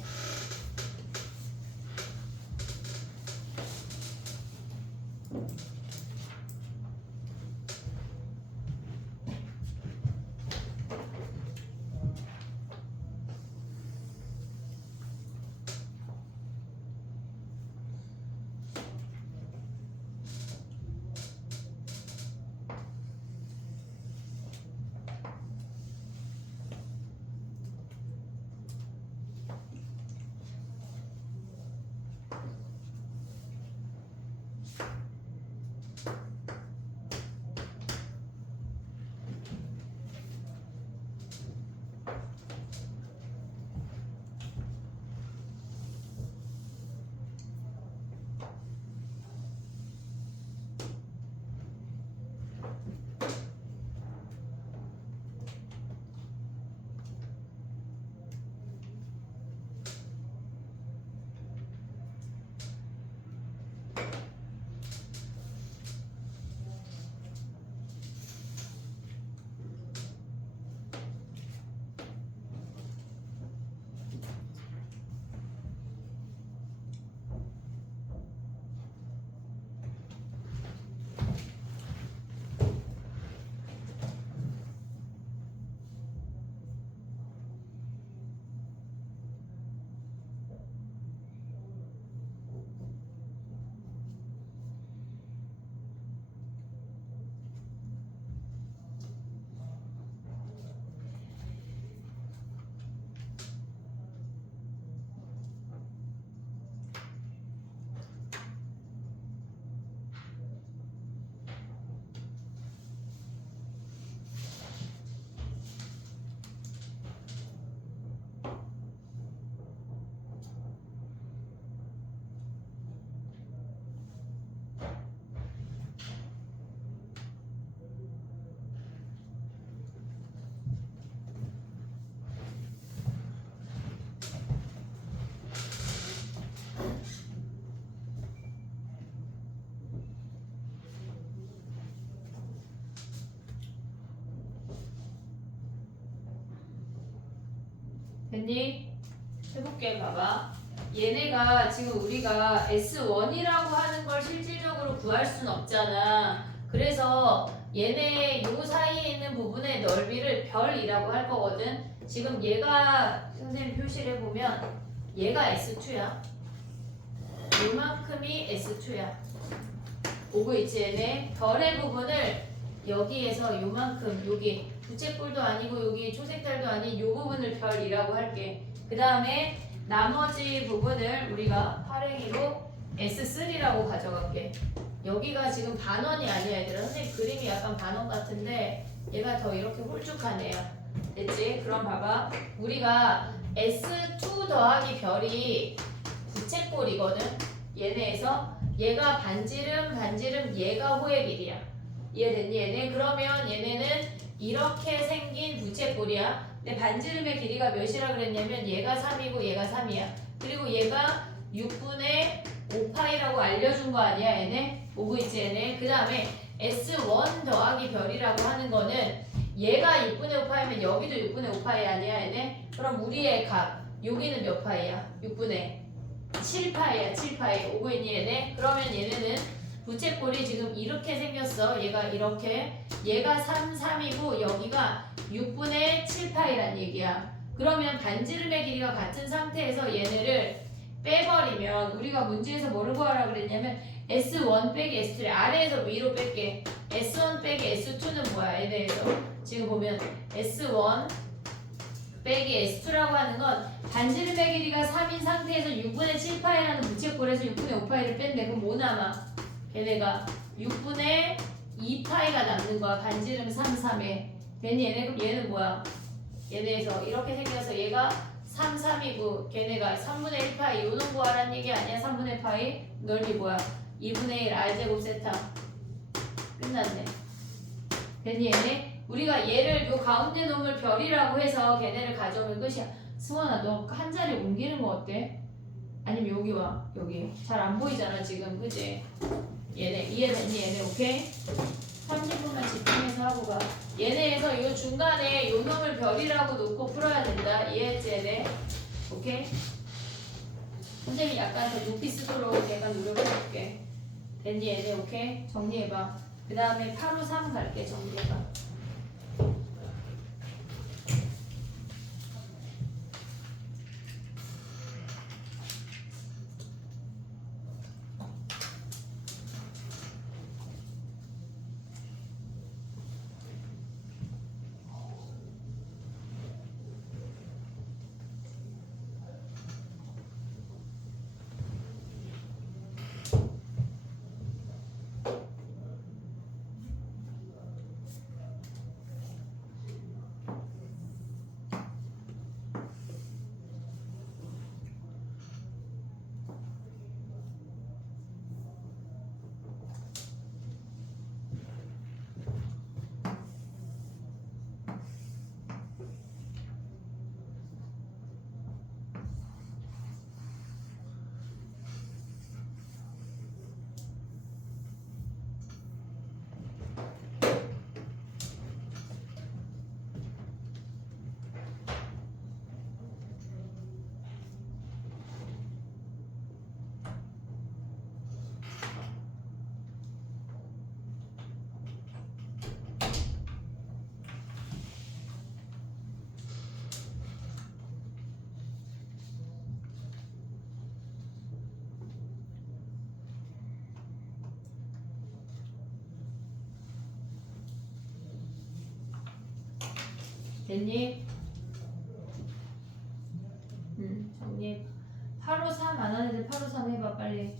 됐니? 해볼게. 봐봐. 얘네가 지금 우리가 S1이라고 하는 걸 실질적으로 구할 순 없잖아. 그래서 얘네 요 사이에 있는 부분의 넓이를 별이라고 할 거거든. 지금 얘가 선생님 표시를 해보면 얘가 S2야. 요만큼이 S2야. 오고 있지 얘네? 별의 부분을 여기에서 요만큼, 여기 부채꼴도 아니고 여기 초색달도 아닌 요 부분을 별이라고 할게. 그 다음에 나머지 부분을 우리가 파랭이로 S3라고 가져갈게. 여기가 지금 반원이 아니야 얘들아. 선생님 그림이 약간 반원 같은데 얘가 더 이렇게 홀쭉하네요. 됐지? 그럼 봐봐. 우리가 S2 더하기 별이 부채꼴이거든. 얘네에서 얘가 반지름, 얘가 호의 길이야. 이해됐니 얘네? 그러면 얘네는 이렇게 생긴 부채꼴이야. 근데 반지름의 길이가 몇이라 그랬냐면 얘가 3이고 얘가 3이야. 그리고 얘가 6분의 5파이라고 알려준 거 아니야 얘네? 오고 있지 얘네? 그 다음에 S1 더하기 별이라고 하는 거는 얘가 6분의 5파이면 여기도 6분의 5파이 아니야 얘네? 그럼 우리의 값 여기는 몇 파이야? 6분의 7파이야 7파이. 오고 있니 얘네? 그러면 얘네는 부채꼴이 지금 이렇게 생겼어. 얘가 이렇게 얘가 3, 3이고 여기가 6분의 7파이란 얘기야. 그러면 반지름의 길이가 같은 상태에서 얘네를 빼버리면 우리가 문제에서 뭐를 구하라 그랬냐면 S1 빼기 S2를 아래에서 위로 뺄게. S1 빼기 S2는 뭐야 얘네에서 지금 보면 S1 빼기 S2라고 하는 건 반지름의 길이가 3인 상태에서 6분의 7파이라는 부채꼴에서 6분의 5파이를 뺀대. 그럼 뭐 남아? 얘네가 6분의 2파이가 남는 거야. 반지름 3, 3에 됐니 얘네? 그럼 얘는 뭐야? 얘네에서 이렇게 생겨서 얘가 3, 3이고 걔네가 3분의 1파이 요놈 구하라는 얘기 아니야? 3분의 파이 넓이 뭐야? 2분의 1 R제곱 세타 끝났네. 됐니 얘네? 우리가 얘를 요 가운데 놈을 별이라고 해서 걔네를 가져오면 끝이야. 승원아 너 한 자리 옮기는 거 어때? 아니면 여기 와 여기 잘 안 보이잖아 지금 그지? 얘네 이해됐니 얘네? 오케이? 30분만 집중해서 하고 가. 얘네에서 요 중간에 요 놈을 별이라고 놓고 풀어야 된다. 이해했지 얘네? 오케이? 선생님이 약간 더 높이 쓰도록 내가 노력해볼게. 됐니 얘네? 오케이? 정리해봐. 그 다음에 8, 5, 3 갈게. 정리해봐. 됐니? 정리. 8, 5, 3 안 하는 애들 8, 5, 3 해봐 빨리.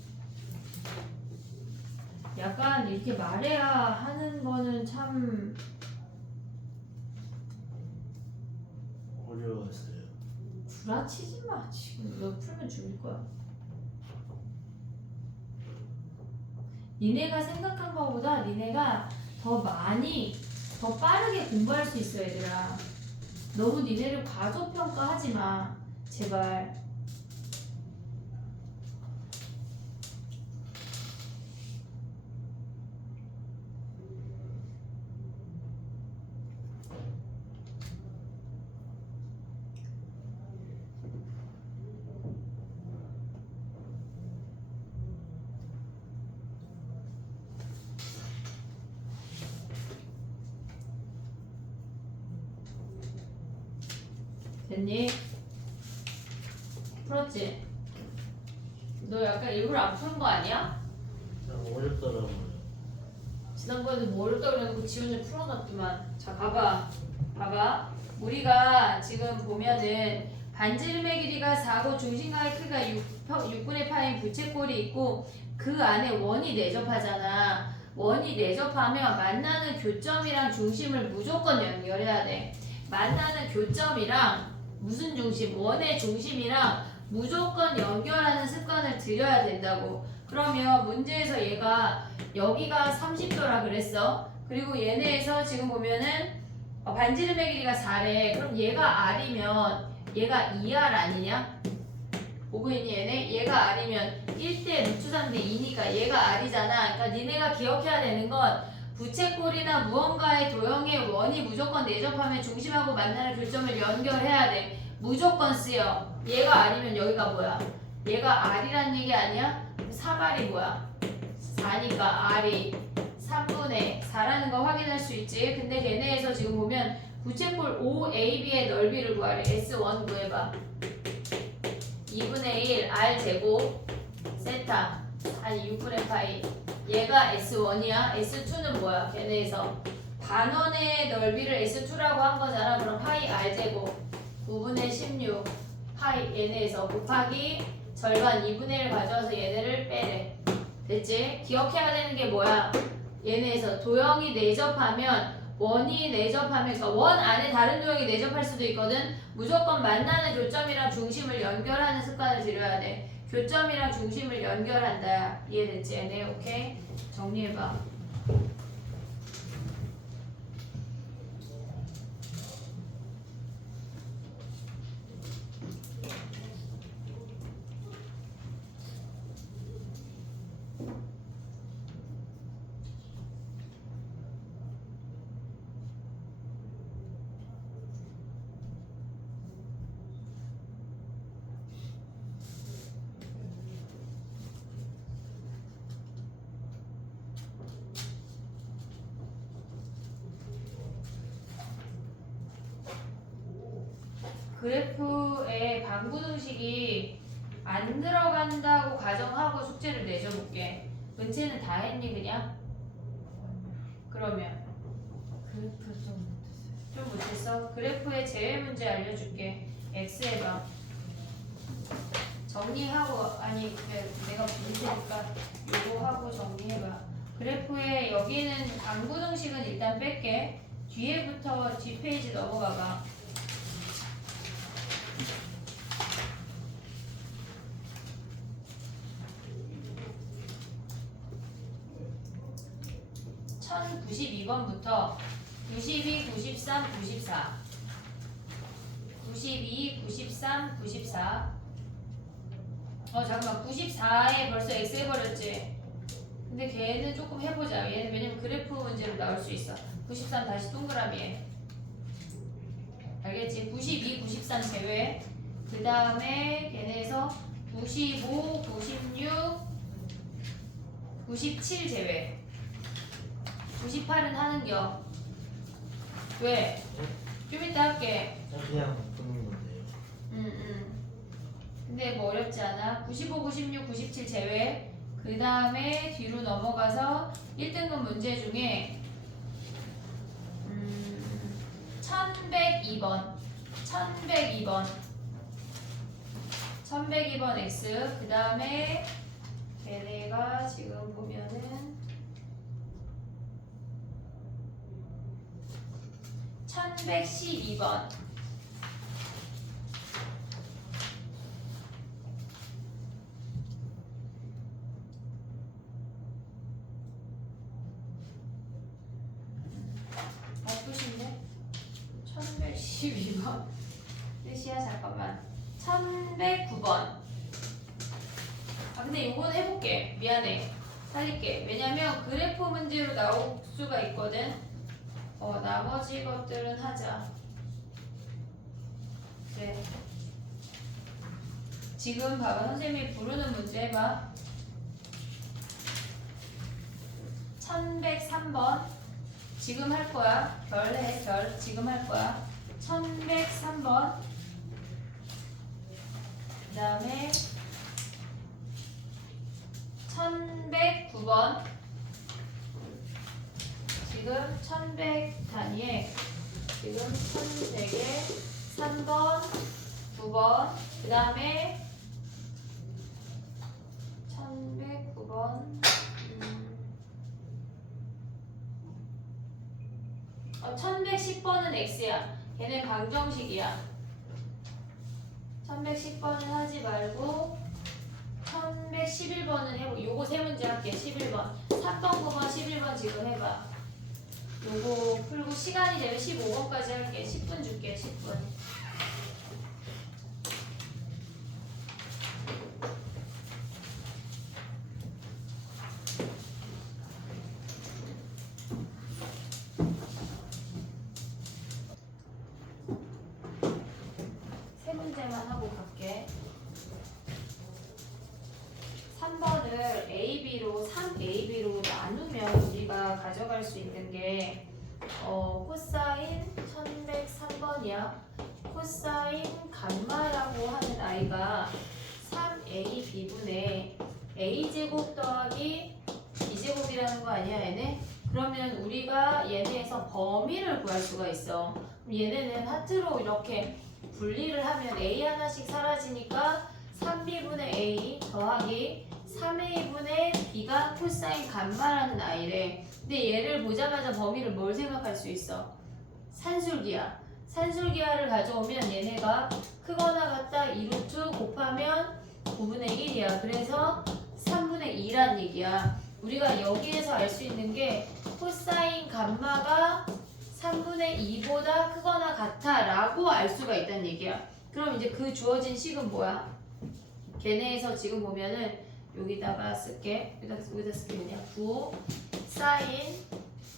약간 이렇게 말해야 하는 거는 참 어려웠어요. 구라치지 마. 지금 너 풀면 죽을 거야. 니네가 생각한 거보다 니네가 더 많이 더 빠르게 공부할 수 있어 얘들아. 너무 니네를 과소평가하지 마 제발. 됐니? 풀었지? 너 약간 일부러 안 푸는 거 아니야? 참 어렵더라고요. 지난번에도 뭐 어렵다 그래놓고 지훈이 풀어놨더만. 자 봐봐 봐봐 우리가 지금 보면은 반지름의 길이가 4고 중심각의 크기가 6분의 파인 부채꼴이 있고 그 안에 원이 내접하잖아. 원이 내접하면 만나는 교점이랑 중심을 무조건 연결해야 돼. 만나는 교점이랑 무슨 중심? 원의 중심이랑 무조건 연결하는 습관을 들여야 된다고. 그러면 문제에서 얘가 여기가 30도라 그랬어. 그리고 얘네에서 지금 보면은 반지름의 길이가 4래. 그럼 얘가 R이면 얘가 2R 아니냐? 보고 있니 얘네? 얘가 R이면 1대 루트 3대 2니까 얘가 R이잖아. 그러니까 니네가 기억해야 되는 건 부채꼴이나 무언가의 도형의 원이 무조건 내접하면 중심하고 만나는 교점을 연결해야 돼. 무조건 쓰여. 얘가 R이면 여기가 뭐야? 얘가 R이란 얘기 아니야? 3R이 뭐야? 4니까 R이 3분의 4라는 거 확인할 수 있지. 근데 걔네에서 지금 보면 부채꼴 OAB의 넓이를 구하래. S1 구해봐. 2분의 1 R제곱 세타 아니 6분의 파이. 얘가 S1이야. S2는 뭐야? 걔네에서 반원의 넓이를 S2라고 한 거잖아. 그럼 파이 R제곱 9분의 16 파이 얘네에서 곱하기 절반 2분의 1 가져와서 얘네를 빼래. 됐지? 기억해야 되는 게 뭐야? 얘네에서 도형이 내접하면 원이 내접하면 그러니까 원 안에 다른 도형이 내접할 수도 있거든. 무조건 만나는 교점이랑 중심을 연결하는 습관을 들여야 돼. 교점이랑 중심을 연결한다. 이해됐지? 얘네 오케이? 정리해봐. 그래프에 방구등식이 안 들어간다고 가정하고 숙제를 내줘볼게. 은채는 다 했니 그냥? 그러면 그래프 좀 못했어요. 좀 못했어? 그래프의 제외 문제 알려줄게. X 해봐. 정리하고 아니 내가 문제니까 이거 하고 정리해봐. 그래프에 여기는 방구등식은 일단 뺄게. 뒤에부터 뒷페이지 넘어가봐. (1092번부터) 92, 93, 94 92, 93, 94 잠깐만 94에 벌써 X 해버렸지. 근데 걔는 조금 해보자. 얘는 왜냐면 그래프 문제로 나올 수 있어. 93 다시 동그라미에 알겠지? 92, 93 제외. 그 다음에 걔네에서 95, 96, 97 제외. 98은 하는겨. 왜? 좀 이따 할게. 그냥 푸는 건데요. 근데 뭐 어렵지 않아. 95, 96, 97 제외. 그 다음에 뒤로 넘어가서 1등급 문제 중에 1102번 1102번 X. 그 다음에 걔네가 지금 보면은 1112번 바쁘신데? 1112번 뜻이야. 잠깐만. 1109번. 근데 이건 해볼게. 미안해. 살릴게. 왜냐면 그래프 문제로 나올 수가 있거든. 나머지 것들은 하자. 그래. 지금 봐봐. 선생님이 부르는 문제 해봐. 1103번. 지금 할 거야. 별 해. 별. 지금 할 거야. 1103번. 그 다음에 1109번. 지금 1100 단위에 지금 1100에 3번, 9번, 1109번. 그 다음에 1109번. 1110번은 X야. 걔네 방정식이야. 1110번은 하지 말고 1111번은 해보. 요거 세 문제 할게. 11번. 3번, 9번, 11번 지금 해봐. 요거 풀고 시간이 되면 15번까지 할게. 10분 줄게. 10분. 세 문제만 하고 갈게. 3번을 AB로 3AB로 나누면 우리가 가져갈 수 있는 게 코사인 1103번이야. 코사인 감마라고 하는 아이가 3AB분의 A제곱 더하기 B제곱이라는 거 아니야 얘네? 그러면 우리가 얘네에서 범위를 구할 수가 있어. 그럼 얘네는 하트로 이렇게 분리를 하면 A 하나씩 사라지니까 3B분의 A 더하기 3A분의 B가 코사인 감마라는 아이래. 근데 얘를 보자마자 범위를 뭘 생각할 수 있어? 산술기하. 산술기하를 가져오면 얘네가 크거나 같다 2루트 곱하면 9분의 1이야. 그래서 3분의 2란 얘기야. 우리가 여기에서 알 수 있는 게 코사인 감마가 3분의 2보다 크거나 같아 라고 알 수가 있다는 얘기야. 그럼 이제 그 주어진 식은 뭐야? 걔네에서 지금 보면은 여기다가 쓸게. 여기다 쓸게 그냥 9 사인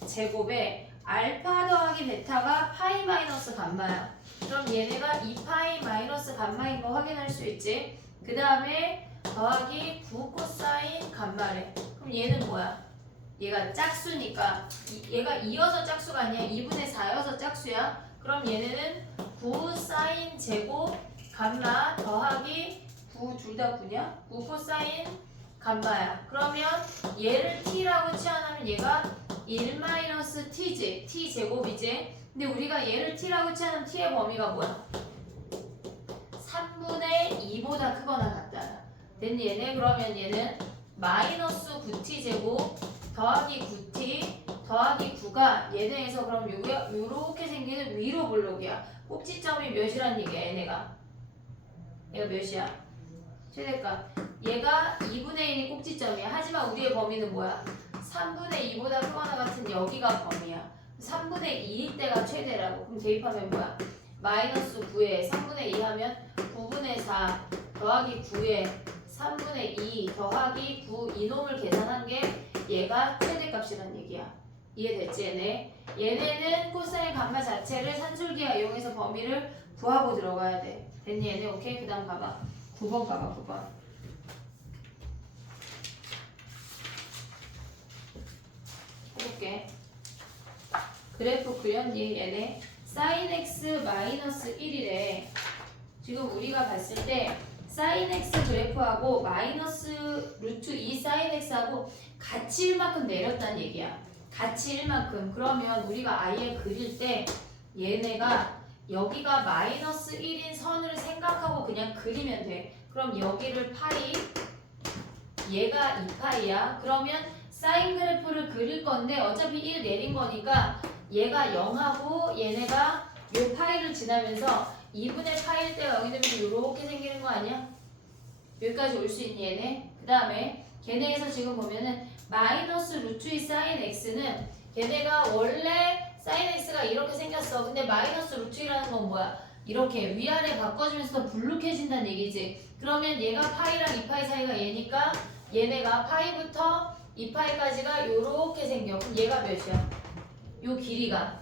제곱에 알파 더하기 베타가 파이 마이너스 감마야. 그럼 얘네가 2파이 마이너스 감마인 거 확인할 수 있지. 그 다음에 더하기 9 코사인 감마래. 그럼 얘는 뭐야? 얘가 짝수니까 얘가 2여서 짝수가 아니야. 2분의 4여서 짝수야. 그럼 얘네는 9 사인 제곱 감마 더하기 9 둘 다 9냐? 9 코사인 감마야. 그러면 얘를 t라고 치환하면 얘가 1 마이너스 t지. t 제곱이지. 근데 우리가 얘를 t라고 치환하면 t의 범위가 뭐야? 3분의 2보다 크거나 같다. 됐니 얘네? 그러면 얘는 마이너스 9t 제곱 더하기 9t 더하기 9가 얘네에서 그럼 요렇게 생기는 위로 볼록이야. 꼭지점이 몇이란 얘기야 얘네가? 얘가 몇이야? 최대값. 얘가 2분의 1이 꼭지점이야. 하지만 우리의 범위는 뭐야? 3분의 2보다 크거나 같은 여기가 범위야. 3분의 2일 때가 최대라고. 그럼 대입하면 뭐야? 마이너스 9에 3분의 2 하면 9분의 4 더하기 9에 3분의 2 더하기 9 이놈을 계산한 게 얘가 최대값이란 얘기야. 이해됐지 얘네? 얘네는 코사인 감마 자체를 산술기하 이용해서 범위를 구하고 들어가야 돼. 됐니 얘네? 오케이? 그 다음 가봐. 9번 가봐. 9번. 해볼게. 그래프 그렸니 얘네? sin x 마이너스 1이래. 지금 우리가 봤을 때 sin x 그래프하고 마이너스 루트 2 sin x하고 같이 1만큼 내렸다는 얘기야. 같이 1만큼. 그러면 우리가 아예 그릴 때 얘네가 여기가 마이너스 1인 선을 생각하고 그냥 그리면 돼. 그럼 여기를 파이, 얘가 2파이야. 그러면 사인 그래프를 그릴 건데 어차피 1 내린 거니까 얘가 0하고 얘네가 요 파이를 지나면서 2분의 파일 때가 여기 되면 이렇게 생기는 거 아니야? 여기까지 올 수 있니 얘네? 그 다음에 걔네에서 지금 보면은 마이너스 루트 2 사인 x는 걔네가 원래 사인 x가 이렇게 생겼어. 근데 마이너스 루트 2라는 건 뭐야? 이렇게 위아래 바꿔주면서 더 불룩해진다는 얘기지. 그러면 얘가 파이랑 2파이 사이가 얘니까 얘네가 파이부터 2파이까지가 요렇게 생겨. 그럼 얘가 몇이야? 요 길이가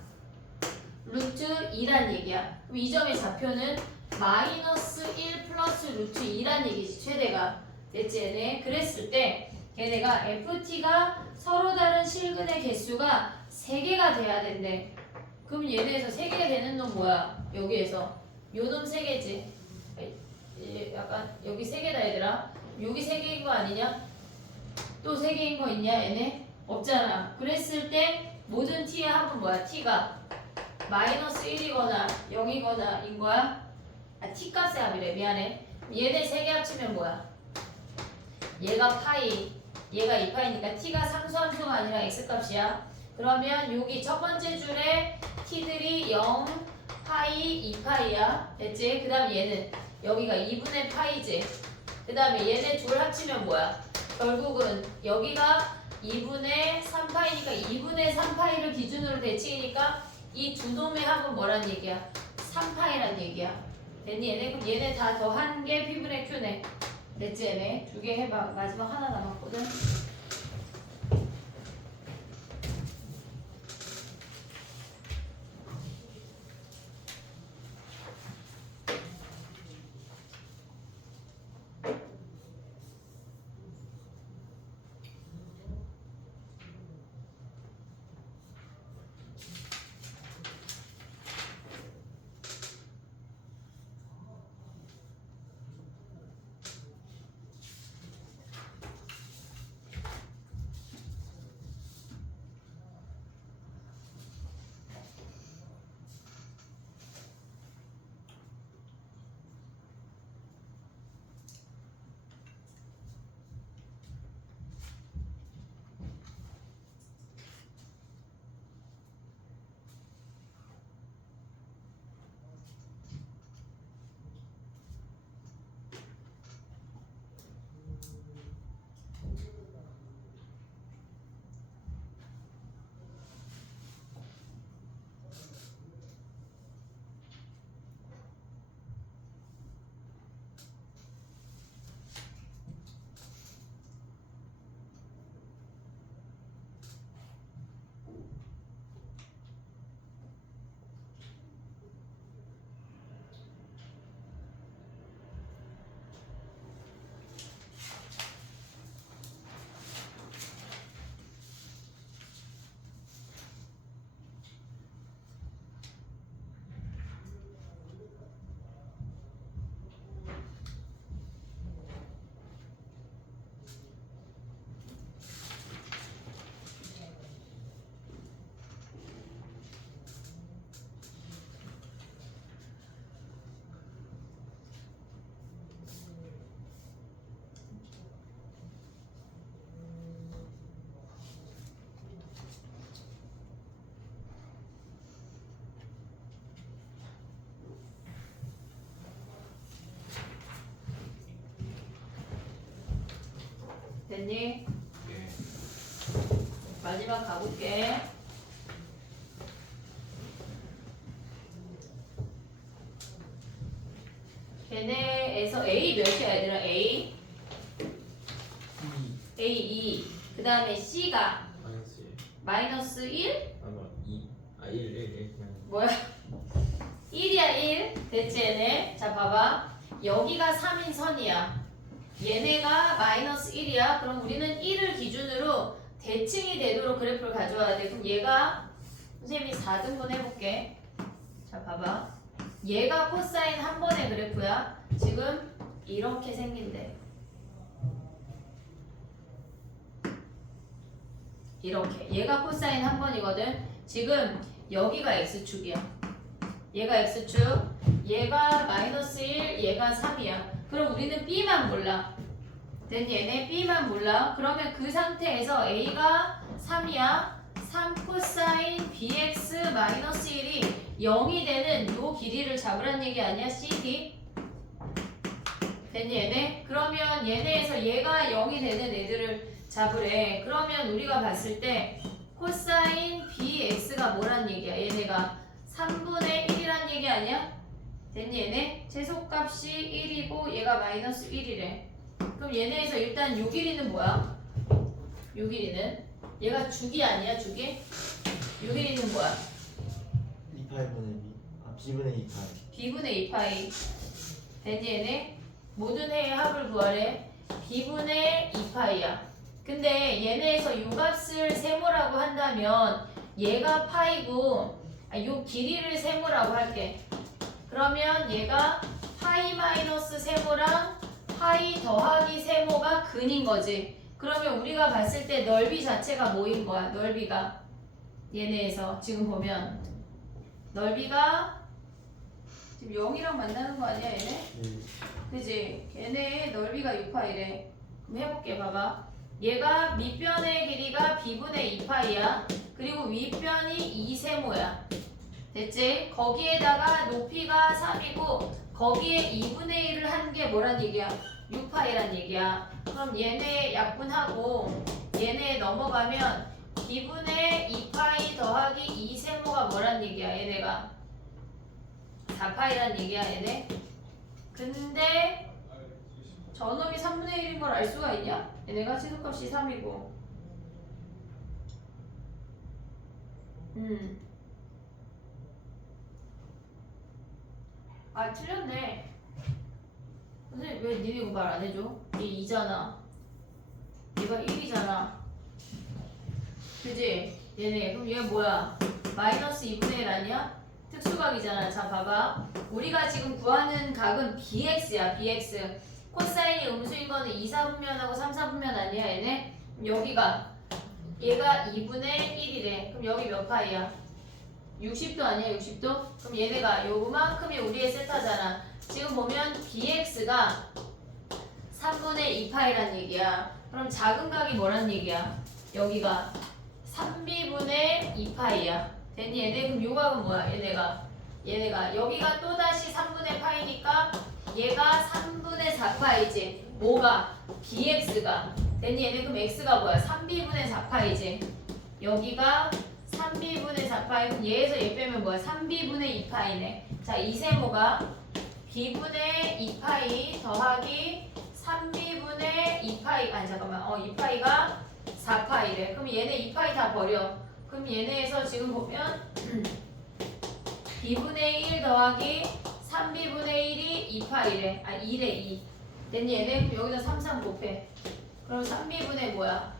루트 2란 얘기야. 그럼 이 점의 좌표는 마이너스 1 플러스 루트 2란 얘기지. 최대가. 됐지 얘네? 그랬을 때 걔네가 FT가 서로 다른 실근의 개수가 3개가 돼야 된대. 그럼 얘네에서 3개가 되는 놈 뭐야? 여기에서 요 놈 3개지. 약간 여기 3개다 얘들아. 여기 3개인 거 아니냐? 또 3개인 거 있냐 얘네? 없잖아. 그랬을 때 모든 t의 합은 뭐야? t가 마이너스 1이거나 0이거나 인 거야? t 값의 합이래. 미안해. 얘네 세 개 합치면 뭐야? 얘가 파이, 얘가 2파이니까 t가 상수함수가 아니라 x 값이야. 그러면 여기 첫 번째 줄에 t들이 0, 파이, 2파이야. 됐지? 그 다음 얘는 여기가 2분의 파이지. 그 다음에 얘네 둘 합치면 뭐야? 결국은 여기가 2분의 3파이니까 2분의 3파이를 기준으로 대칭이니까 이 두 놈의 합은 뭐란 얘기야? 3파이란 얘기야. 됐니 얘네? 그럼 얘네 다 더한 게 P분의 Q네. 됐지 얘네? 두 개 해봐. 마지막 하나 남았거든. 됐니? 예. 마지막 가볼게. 걔네에서 A 몇이야 얘들아? A? A 2. 그 다음에 C가 마이너스 1. 마이너스 1? 아마 2. 1 그냥. 뭐야? 1이야 1. 됐지 얘네? 자 봐봐. 여기가 3인 선이야. 얘네가 마이너스 1이야. 그럼 우리는 1을 기준으로 대칭이 되도록 그래프를 가져와야 돼. 그럼 얘가 선생님이 4등분 해볼게. 자 봐봐. 얘가 코사인 한 번의 그래프야. 지금 이렇게 생긴대. 이렇게. 얘가 코사인 한 번이거든. 지금 여기가 x축이야. 얘가 x축, 얘가 마이너스 1, 얘가 3이야. 그럼 우리는 b만 몰라. 됐니? 얘네 b만 몰라. 그러면 그 상태에서 a가 3이야. 3 코사인 bx 마이너스 1이 0이 되는 요 길이를 잡으란 얘기 아니야? cd. 됐니 얘네? 그러면 얘네에서 얘가 0이 되는 애들을 잡으래. 그러면 우리가 봤을 때 코사인 bx가 뭐란 얘기야? 얘네가 3분의 1이란 얘기 아니야? 됐니 얘네? 최소값이 1이고 얘가 마이너스 1이래. 그럼 얘네에서 일단 요 길이는 뭐야? 요 길이는? 얘가 주기 아니야 주기? 요 길이는 뭐야? 2파이분의 B. 아, B분의 2파이. b분의 2파이. 됐니 얘네? 모든 해의 합을 구하래. b분의 2파이야. 근데 얘네에서 요 값을 세모라고 한다면 얘가 파이고 요 길이를 세모라고 할게. 그러면 얘가 파이 마이너스 세모랑 파이 더하기 세모가 근인 거지. 그러면 우리가 봤을 때 넓이 자체가 뭐인 거야? 넓이가 얘네에서 지금 보면 넓이가 지금 0이랑 만나는 거 아니야 얘네? 네. 그지? 얘네의 넓이가 6파이래. 그럼 해볼게 봐봐. 얘가 밑변의 길이가 b분의 2파이야. 그리고 윗변이 2세모야. 됐지? 거기에다가 높이가 3이고 거기에 2분의 1을 한 게 뭐란 얘기야? 6파이란 얘기야. 그럼 얘네 약분하고 얘네 넘어가면 b분의 2파이 더하기 2세모가 뭐란 얘기야? 얘네가 4파이란 얘기야 얘네. 근데 저놈이 3분의 1인 걸 알 수가 있냐? 얘네가 치수값이 3이고 아 틀렸네. 선생님 왜 니네 이거 말 안 해줘? 얘 2잖아. 얘가 1이잖아. 그지? 얘네 그럼 얘 뭐야? 마이너스 2분의 1 아니야? 특수각이잖아. 자 봐봐. 우리가 지금 구하는 각은 bx야. bx. 코사인이 음수인 거는 2, 4분면하고 3, 4분면 아니야 얘네? 그럼 여기가 얘가 2분의 1이래. 그럼 여기 몇 파이야? 60도 아니야 60도? 그럼 얘네가 요만큼이 우리의 세타잖아. 지금 보면 bx가 3분의 2파이란 얘기야. 그럼 작은 각이 뭐란 얘기야? 여기가 3b분의 2파이야. 됐니 얘네? 그럼 요 각은 뭐야? 얘네가 여기가 또다시 3분의 파이니까 얘가 3분의 4파이지. 뭐가? bx가. 됐니 얘네? 그럼 x가 뭐야? 3b분의 4파이지. 여기가 3b분의 4파이. 그럼 얘에서 얘 빼면 뭐야? 3b분의 2파이네. 자, 이 세모가 b분의 2파이 더하기 3b분의 2파이. 아니 잠깐만. 2파이가 4파이래. 그럼 얘네 2파이 다 버려. 그럼 얘네에서 지금 보면 b분의 1 더하기 3b분의 1이 2파이래. 2래 2. 됐니 얘네? 그럼 여기다 3, 3 곱해. 그럼 3b분의 뭐야?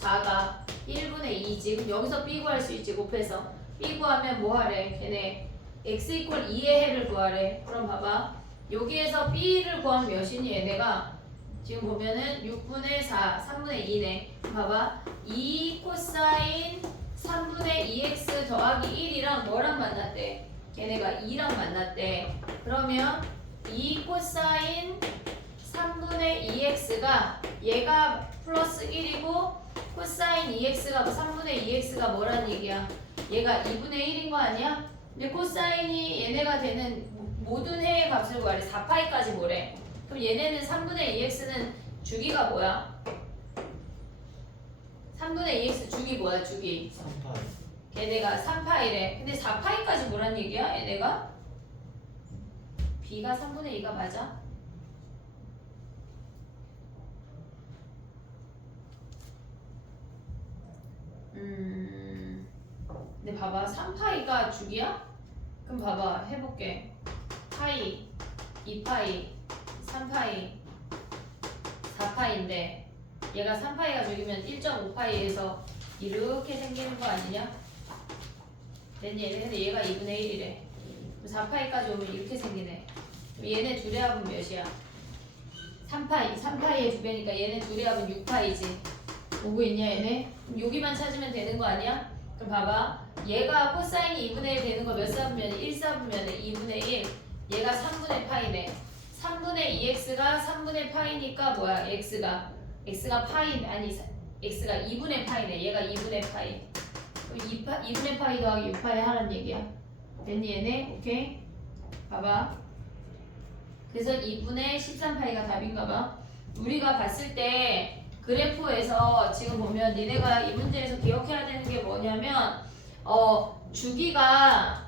4가 1분의 2지. 그럼 여기서 b 구할 수 있지. 곱해서 b 구하면 뭐 하래? 걔네 x 이퀄 2의 해를 구하래. 그럼 봐봐. 여기에서 b를 구하면 몇이니 얘네가? 지금 보면은 6분의 4, 3분의 2네. 봐봐. 2 코사인 3분의 2x 더하기 1이랑 뭐랑 만났대? 얘네가 2랑 만났대. 그러면 2 코사인 3분의 2x가 얘가 플러스 1이고 코사인 2x가 3분의 2x가 뭐란 얘기야? 얘가 2분의 1인 거 아니야? 근데 코사인이 얘네가 되는 모든 해의 값을 구하래. 4파이까지 뭐래? 그럼 얘네는 3분의 2x는 주기가 뭐야? 3분의 2x 주기 뭐야? 주기 3파이. 얘네가 3파이래. 근데 4파이까지 뭐란 얘기야? 얘네가? b가 3분의 2가 맞아? 근데 봐봐. 3파이가 주기야? 그럼 봐봐. 해볼게. 파이, 2파이, 3파이, 4파이인데 얘가 3파이가 주기면 1.5파이에서 이렇게 생기는 거 아니냐? 됐니? 근데 얘가 2분의 1이래. 4파이까지 오면 이렇게 생기네. 그럼 얘네 둘의 합은 몇이야? 3파이. 3파이의 두 배니까 얘네 둘의 합은 6파이지. 오고 있냐 얘네? 그럼 여기만 찾으면 되는 거 아니야? 그럼 봐봐. 얘가 코사인이 2분의 1 되는 거 몇 사분면에? 1 사분면에 2분의 1. 얘가 3분의 파이네. 3분의 2x가 3분의 파이니까 뭐야? x가 파이 아니 x가 2분의 파이네. 얘가 2분의 파이. 2분의 파이 더하기 6파이 하란 얘기야. 됐니 얘네? 오케이? 봐봐. 그래서 2분의 13파이가 답인가 봐. 우리가 봤을 때 그래프에서 지금 보면 니네가 이 문제에서 기억해야 되는 게 뭐냐면 주기가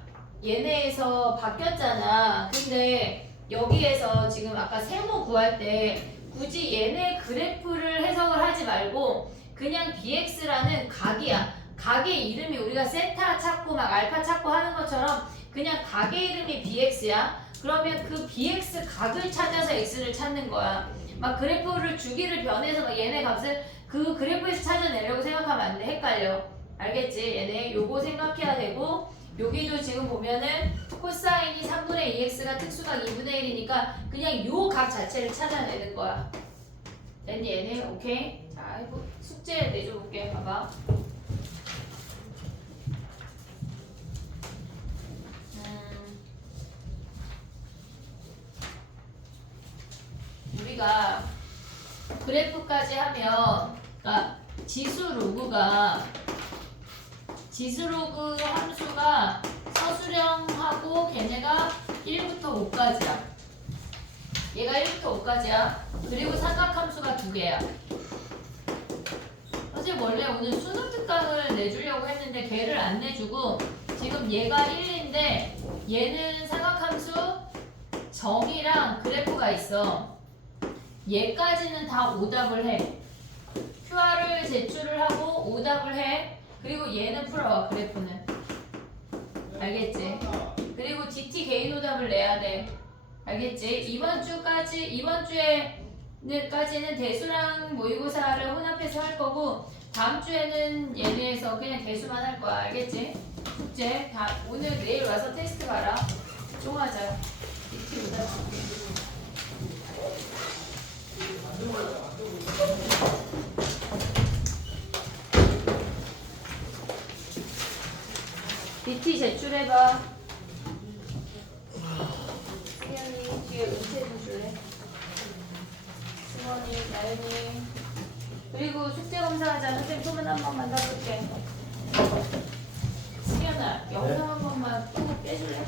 얘네에서 바뀌었잖아. 근데 여기에서 지금 아까 세모 구할 때 굳이 얘네 그래프를 해석을 하지 말고 그냥 bx라는 각이야. 각의 이름이 우리가 세타 찾고 막 알파 찾고 하는 것처럼 그냥 각의 이름이 bx야. 그러면 그 bx 각을 찾아서 x를 찾는 거야. 막 그래프를 주기를 변해서 막 얘네 값을 그 그래프에서 찾아내려고 생각하면 안 돼. 헷갈려. 알겠지? 얘네 요거 생각해야 되고 여기도 지금 보면은 코사인이 3분의 2x가 특수각 2분의 1이니까 그냥 요 각 자체를 찾아내는 거야. 됐니 얘네? 오케이? 자, 숙제 내줘볼게. 봐봐. 우리가 그래프까지 하면 그러니까 지수 로그 함수가 서술형하고 걔네가 1부터 5까지야. 얘가 1부터 5까지야. 그리고 삼각함수가 2개야. 사실 원래 오늘 수능 특강을 내주려고 했는데 걔를 안 내주고 지금 얘가 1인데 얘는 삼각함수 정의랑 그래프가 있어. 얘까지는 다 오답을 해. QR을 제출을 하고 오답을 해. 그리고 얘는 풀어와 그래프는. 알겠지? 그리고 DT 개인 오답을 내야 돼. 알겠지? 이번 주에까지는 대수랑 모의고사를 혼합해서 할 거고 다음 주에는 얘네에서 그냥 대수만 할 거야. 알겠지? 숙제 다 오늘 내일 와서 테스트 봐라. 종하자. DT 오답 줄게. DT 제출해봐. 수연이 뒤에 은채 좀 줄래? 승원이, 나연이. 그리고 숙제 검사하자. 선생님 소문 한 번만 더 볼게. 수연아, 영상 한 번만 꼭 빼줄래?